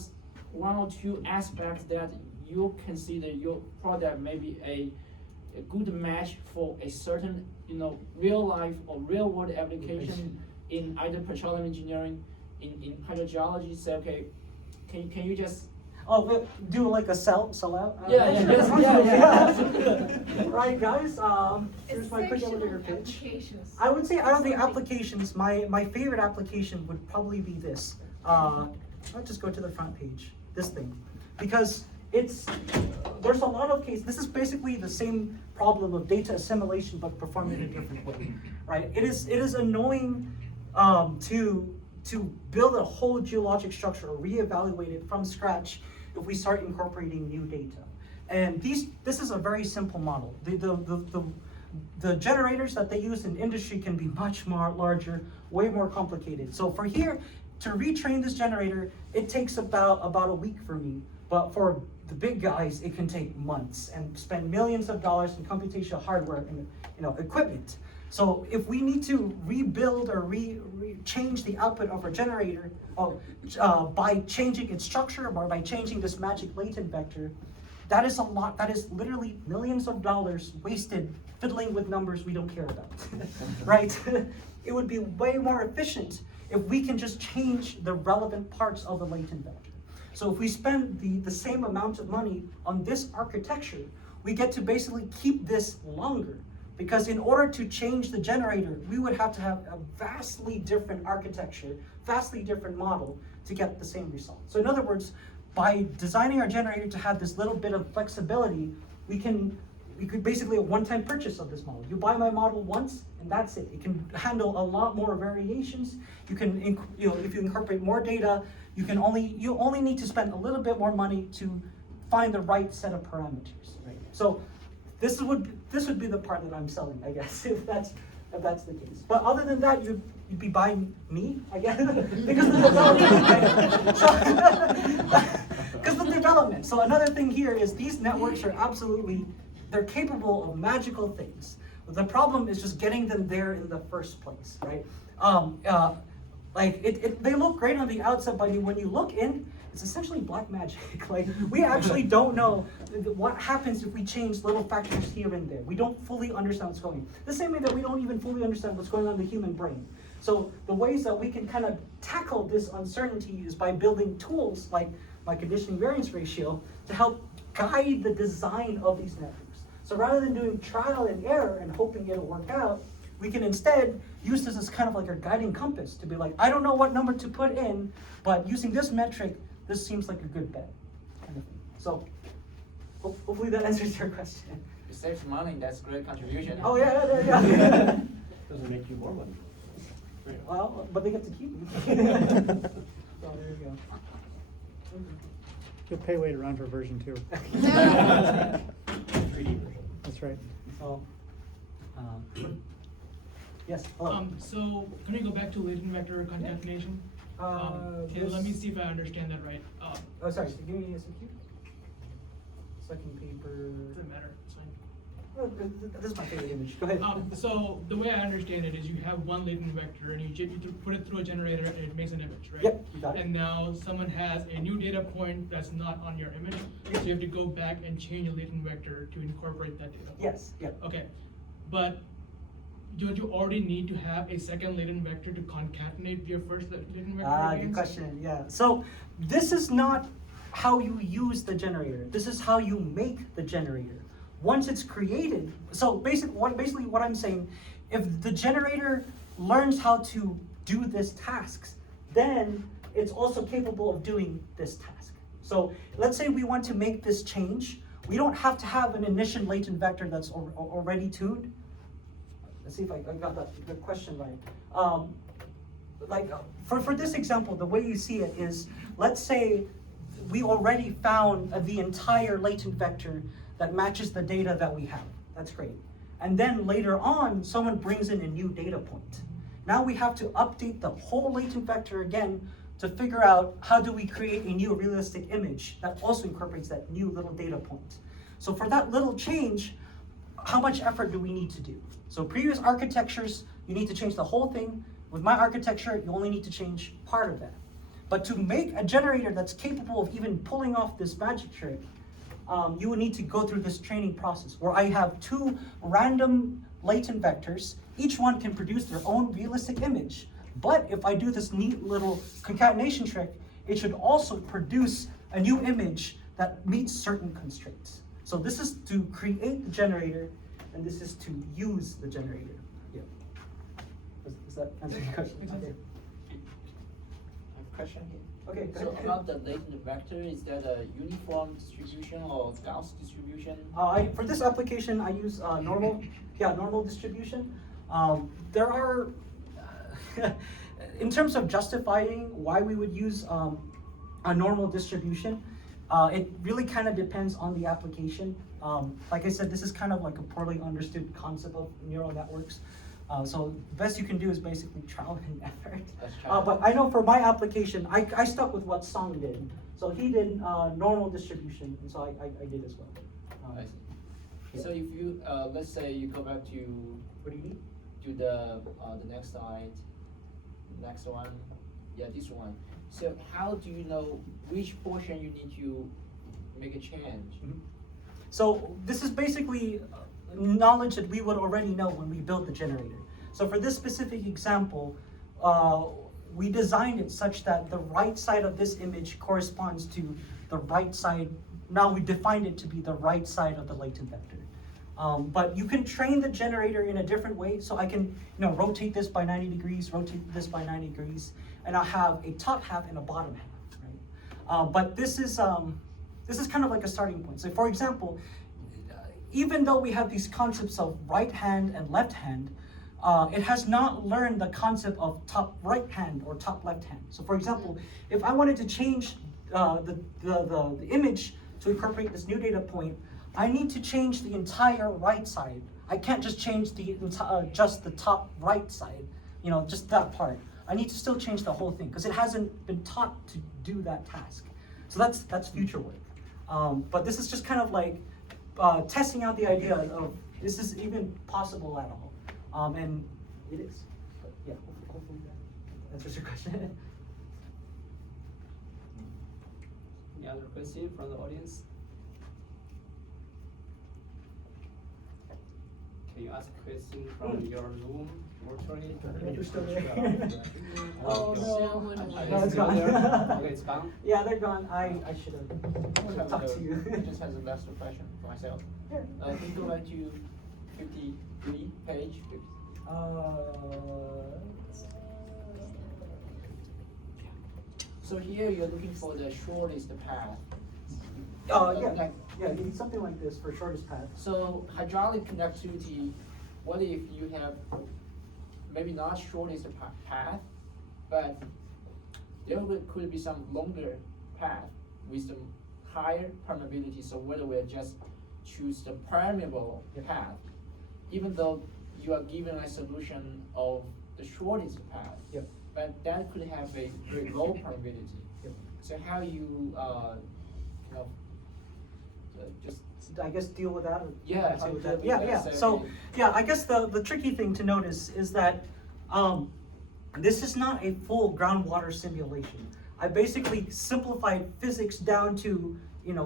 one or two aspects that you consider your product maybe a good match for a certain, real life or real world application in either petroleum engineering, in hydrogeology? Say, okay, can you just do like a sell out? Yeah. Right, guys. Here's my quick Section elevator of pitch. applications. I would say out of the applications, my favorite application would probably be this. I'll just go to the front page. This thing, because there's a lot of cases. This is basically the same problem of data assimilation, but performed in a different way, right? It is annoying to build a whole geologic structure or reevaluate it from scratch if we start incorporating new data. And this is a very simple model. The generators that they use in industry can be much more larger, way more complicated. So for here, to retrain this generator, it takes about a week for me. But for the big guys, it can take months and spend millions of dollars in computational hardware and equipment. So if we need to rebuild or change the output of our generator by changing its structure or by changing this magic latent vector, that is a lot. That is literally millions of dollars wasted fiddling with numbers we don't care about, right? It would be way more efficient if we can just change the relevant parts of the latent vector. So if we spend the same amount of money on this architecture, we get to basically keep this longer. Because in order to change the generator, we would have to have a vastly different architecture, vastly different model to get the same result. So in other words, by designing our generator to have this little bit of flexibility, we could basically a one-time purchase of this model. You buy my model once, and that's it. It can handle a lot more variations. You can, if you incorporate more data, you only need to spend a little bit more money to find the right set of parameters. Right? So this would be the part that I'm selling, I guess, if that's the case. But other than that, you'd be buying me, I guess, because of the development. Right? So, because of the development. So another thing here is these networks are they're capable of magical things. The problem is just getting them there in the first place, right? They look great on the outside, but when you look in, it's essentially black magic. Like, we actually don't know what happens if we change little factors here and there. We don't fully understand what's going on. The same way that we don't even fully understand what's going on in the human brain. So the ways that we can kind of tackle this uncertainty is by building tools like my conditioning variance ratio to help guide the design of these networks. So rather than doing trial and error and hoping it'll work out, we can instead use this as kind of like a guiding compass to be like, I don't know what number to put in, but using this metric, this seems like a good bet. Kind of thing. So hopefully that answers your question. It saves money. That's great contribution. Oh yeah. Doesn't make you more money. Well, but they get to keep them. So there you go. You'll pay later on for version 2. 3D version. That's right. So, yes. Hello. So can we go back to latent vector concatenation? Okay, let me see if I understand that right. Oh, sorry. So give me a second. Second paper. Doesn't matter. It's fine. Oh, this is my favorite image. Go ahead. So the way I understand it is you have one latent vector and you put it through a generator and it makes an image, right? Yep, you got it. And now someone has a new data point that's not on your image, so you have to go back and change a latent vector to incorporate that data point. Yes. Yep. Okay, but don't you already need to have a second latent vector to concatenate your first latent vector Good against? question. Yeah. So this is not how you use the generator. This is how you make the generator. Once it's created, so basically what I'm saying, if the generator learns how to do this tasks, then it's also capable of doing this task. So let's say we want to make this change. We don't have to have an initial latent vector that's already tuned. Let's see if I got the question right. For this example, the way you see it is, let's say we already found the entire latent vector that matches the data that we have. That's great. And then later on, someone brings in a new data point. Now we have to update the whole latent vector again to figure out how do we create a new realistic image that also incorporates that new little data point. So for that little change, how much effort do we need to do? So previous architectures, you need to change the whole thing. With my architecture, you only need to change part of that. But to make a generator that's capable of even pulling off this magic trick, you would need to go through this training process where I have 2 random latent vectors. Each one can produce their own realistic image. But if I do this neat little concatenation trick, it should also produce a new image that meets certain constraints. So this is to create the generator, and this is to use the generator. Yeah. Does that answer your question? Okay. I have a question here. Okay, go So ahead. about the latent vector, is that a uniform distribution or Gauss distribution? For this application, I use normal distribution. There are, in terms of justifying why we would use a normal distribution, it really kind of depends on the application. Like I said, this is kind of like a poorly understood concept of neural networks. So the best you can do is basically trial and error. But I know for my application, I stuck with what Song did. So he did normal distribution, and so I did as well. I see. Yeah. So if you, let's say you go back to What do you need? the next slide, next one, yeah, this one. So how do you know which portion you need to make a change? So this is basically knowledge that we would already know when we built the generator. So for this specific example, we designed it such that the right side of this image corresponds to the right side. Now we defined it to be the right side of the latent vector. But you can train the generator in a different way. So I can, rotate this by 90 degrees, rotate this by 90 degrees, and I'll have a top half and a bottom half, right? But this is kind of like a starting point. So for example, even though we have these concepts of right hand and left hand, it has not learned the concept of top right hand or top left hand. So for example, if I wanted to change the image to incorporate this new data point, I need to change the entire right side. I can't just change just the top right side, just that part. I need to still change the whole thing because it hasn't been taught to do that task. So that's future work. But this is just kind of like testing out the idea of this is even possible at all. And it is. But yeah, hopefully that answers your question. Any other question from the audience? Can you ask a question from your room virtually? You're still there. Oh, no. No, it's gone. Okay, it's gone. Yeah, they're gone. I should have talked to you. Just has a last question for myself. Here. Can you go back to 53 page? So here you're looking for the shortest path. Yeah, you need something like this for shortest path. So hydraulic conductivity, what if you have maybe not shortest path, but there could be some longer path with some higher permeability. So whether we just choose the permeable path, even though you are given a solution of the shortest path, but that could have a very low permeability. So how you just I guess deal with that. Yeah, deal with how that. you deal with Yeah. that. So yeah, I guess the tricky thing to notice is that this is not a full groundwater simulation. I basically simplified physics down to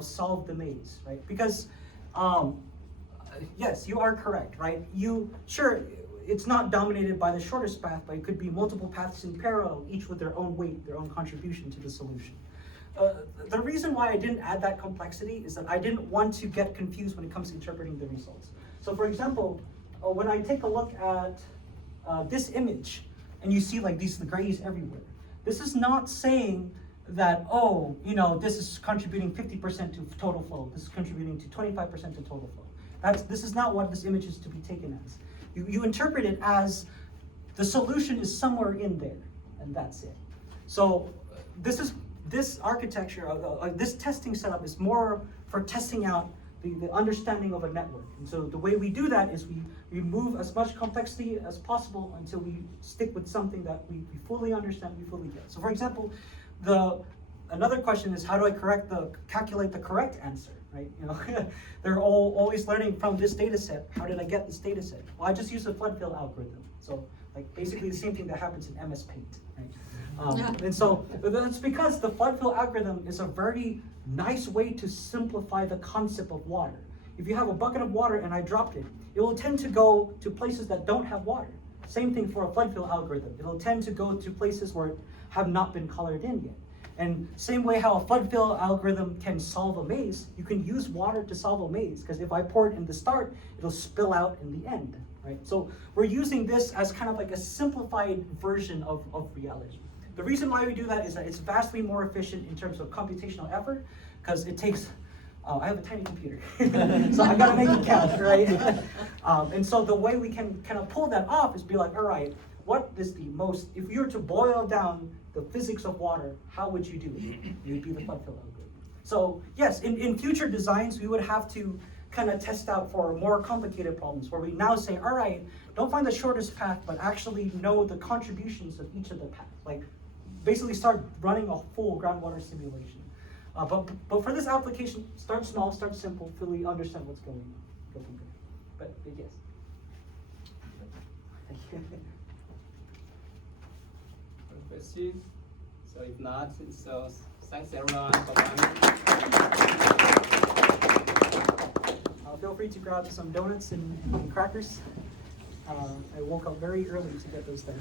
solve the maze, right? Because yes, you are correct, right? It's not dominated by the shortest path, but it could be multiple paths in parallel, each with their own weight, their own contribution to the solution. The reason why I didn't add that complexity is that I didn't want to get confused when it comes to interpreting the results. So for example, when I take a look at this image, and you see like the grays everywhere, this is not saying that, this is contributing 50% to total flow, this is contributing to 25% to total flow. This is not what this image is to be taken as. You interpret it as the solution is somewhere in there, and that's it. So this architecture, this testing setup is more for testing out the understanding of a network. And so the way we do that is we remove as much complexity as possible until we stick with something that we fully understand, we fully get. So for example, another question is how do I calculate the correct answer? right? You know, they're all always learning from this data set. How did I get this data set? Well, I just use a flood fill algorithm. So like basically the same thing that happens in MS Paint, right? And so that's because the flood fill algorithm is a very nice way to simplify the concept of water. If you have a bucket of water and I dropped it, it will tend to go to places that don't have water. Same thing for a flood fill algorithm. It'll tend to go to places where it have not been colored in yet. And same way how a flood fill algorithm can solve a maze, you can use water to solve a maze, because if I pour it in the start, it'll spill out in the end, right? So we're using this as kind of like a simplified version of reality. The reason why we do that is that it's vastly more efficient in terms of computational effort, because it takes, I have a tiny computer, so I gotta make it count, right? And so the way we can kind of pull that off is be like, all right, what is the most, if you were to boil down the physics of water, how would you do it? It would be the flood fill algorithm. So yes, in future designs, we would have to kind of test out for more complicated problems where we now say, all right, don't find the shortest path, but actually know the contributions of each of the paths. Like basically start running a full groundwater simulation. But for this application, start small, start simple, fully understand what's going on. Go from there. But yes. Question? So if not, so thanks everyone for coming. Feel free to grab some donuts and crackers. I woke up very early to get those done.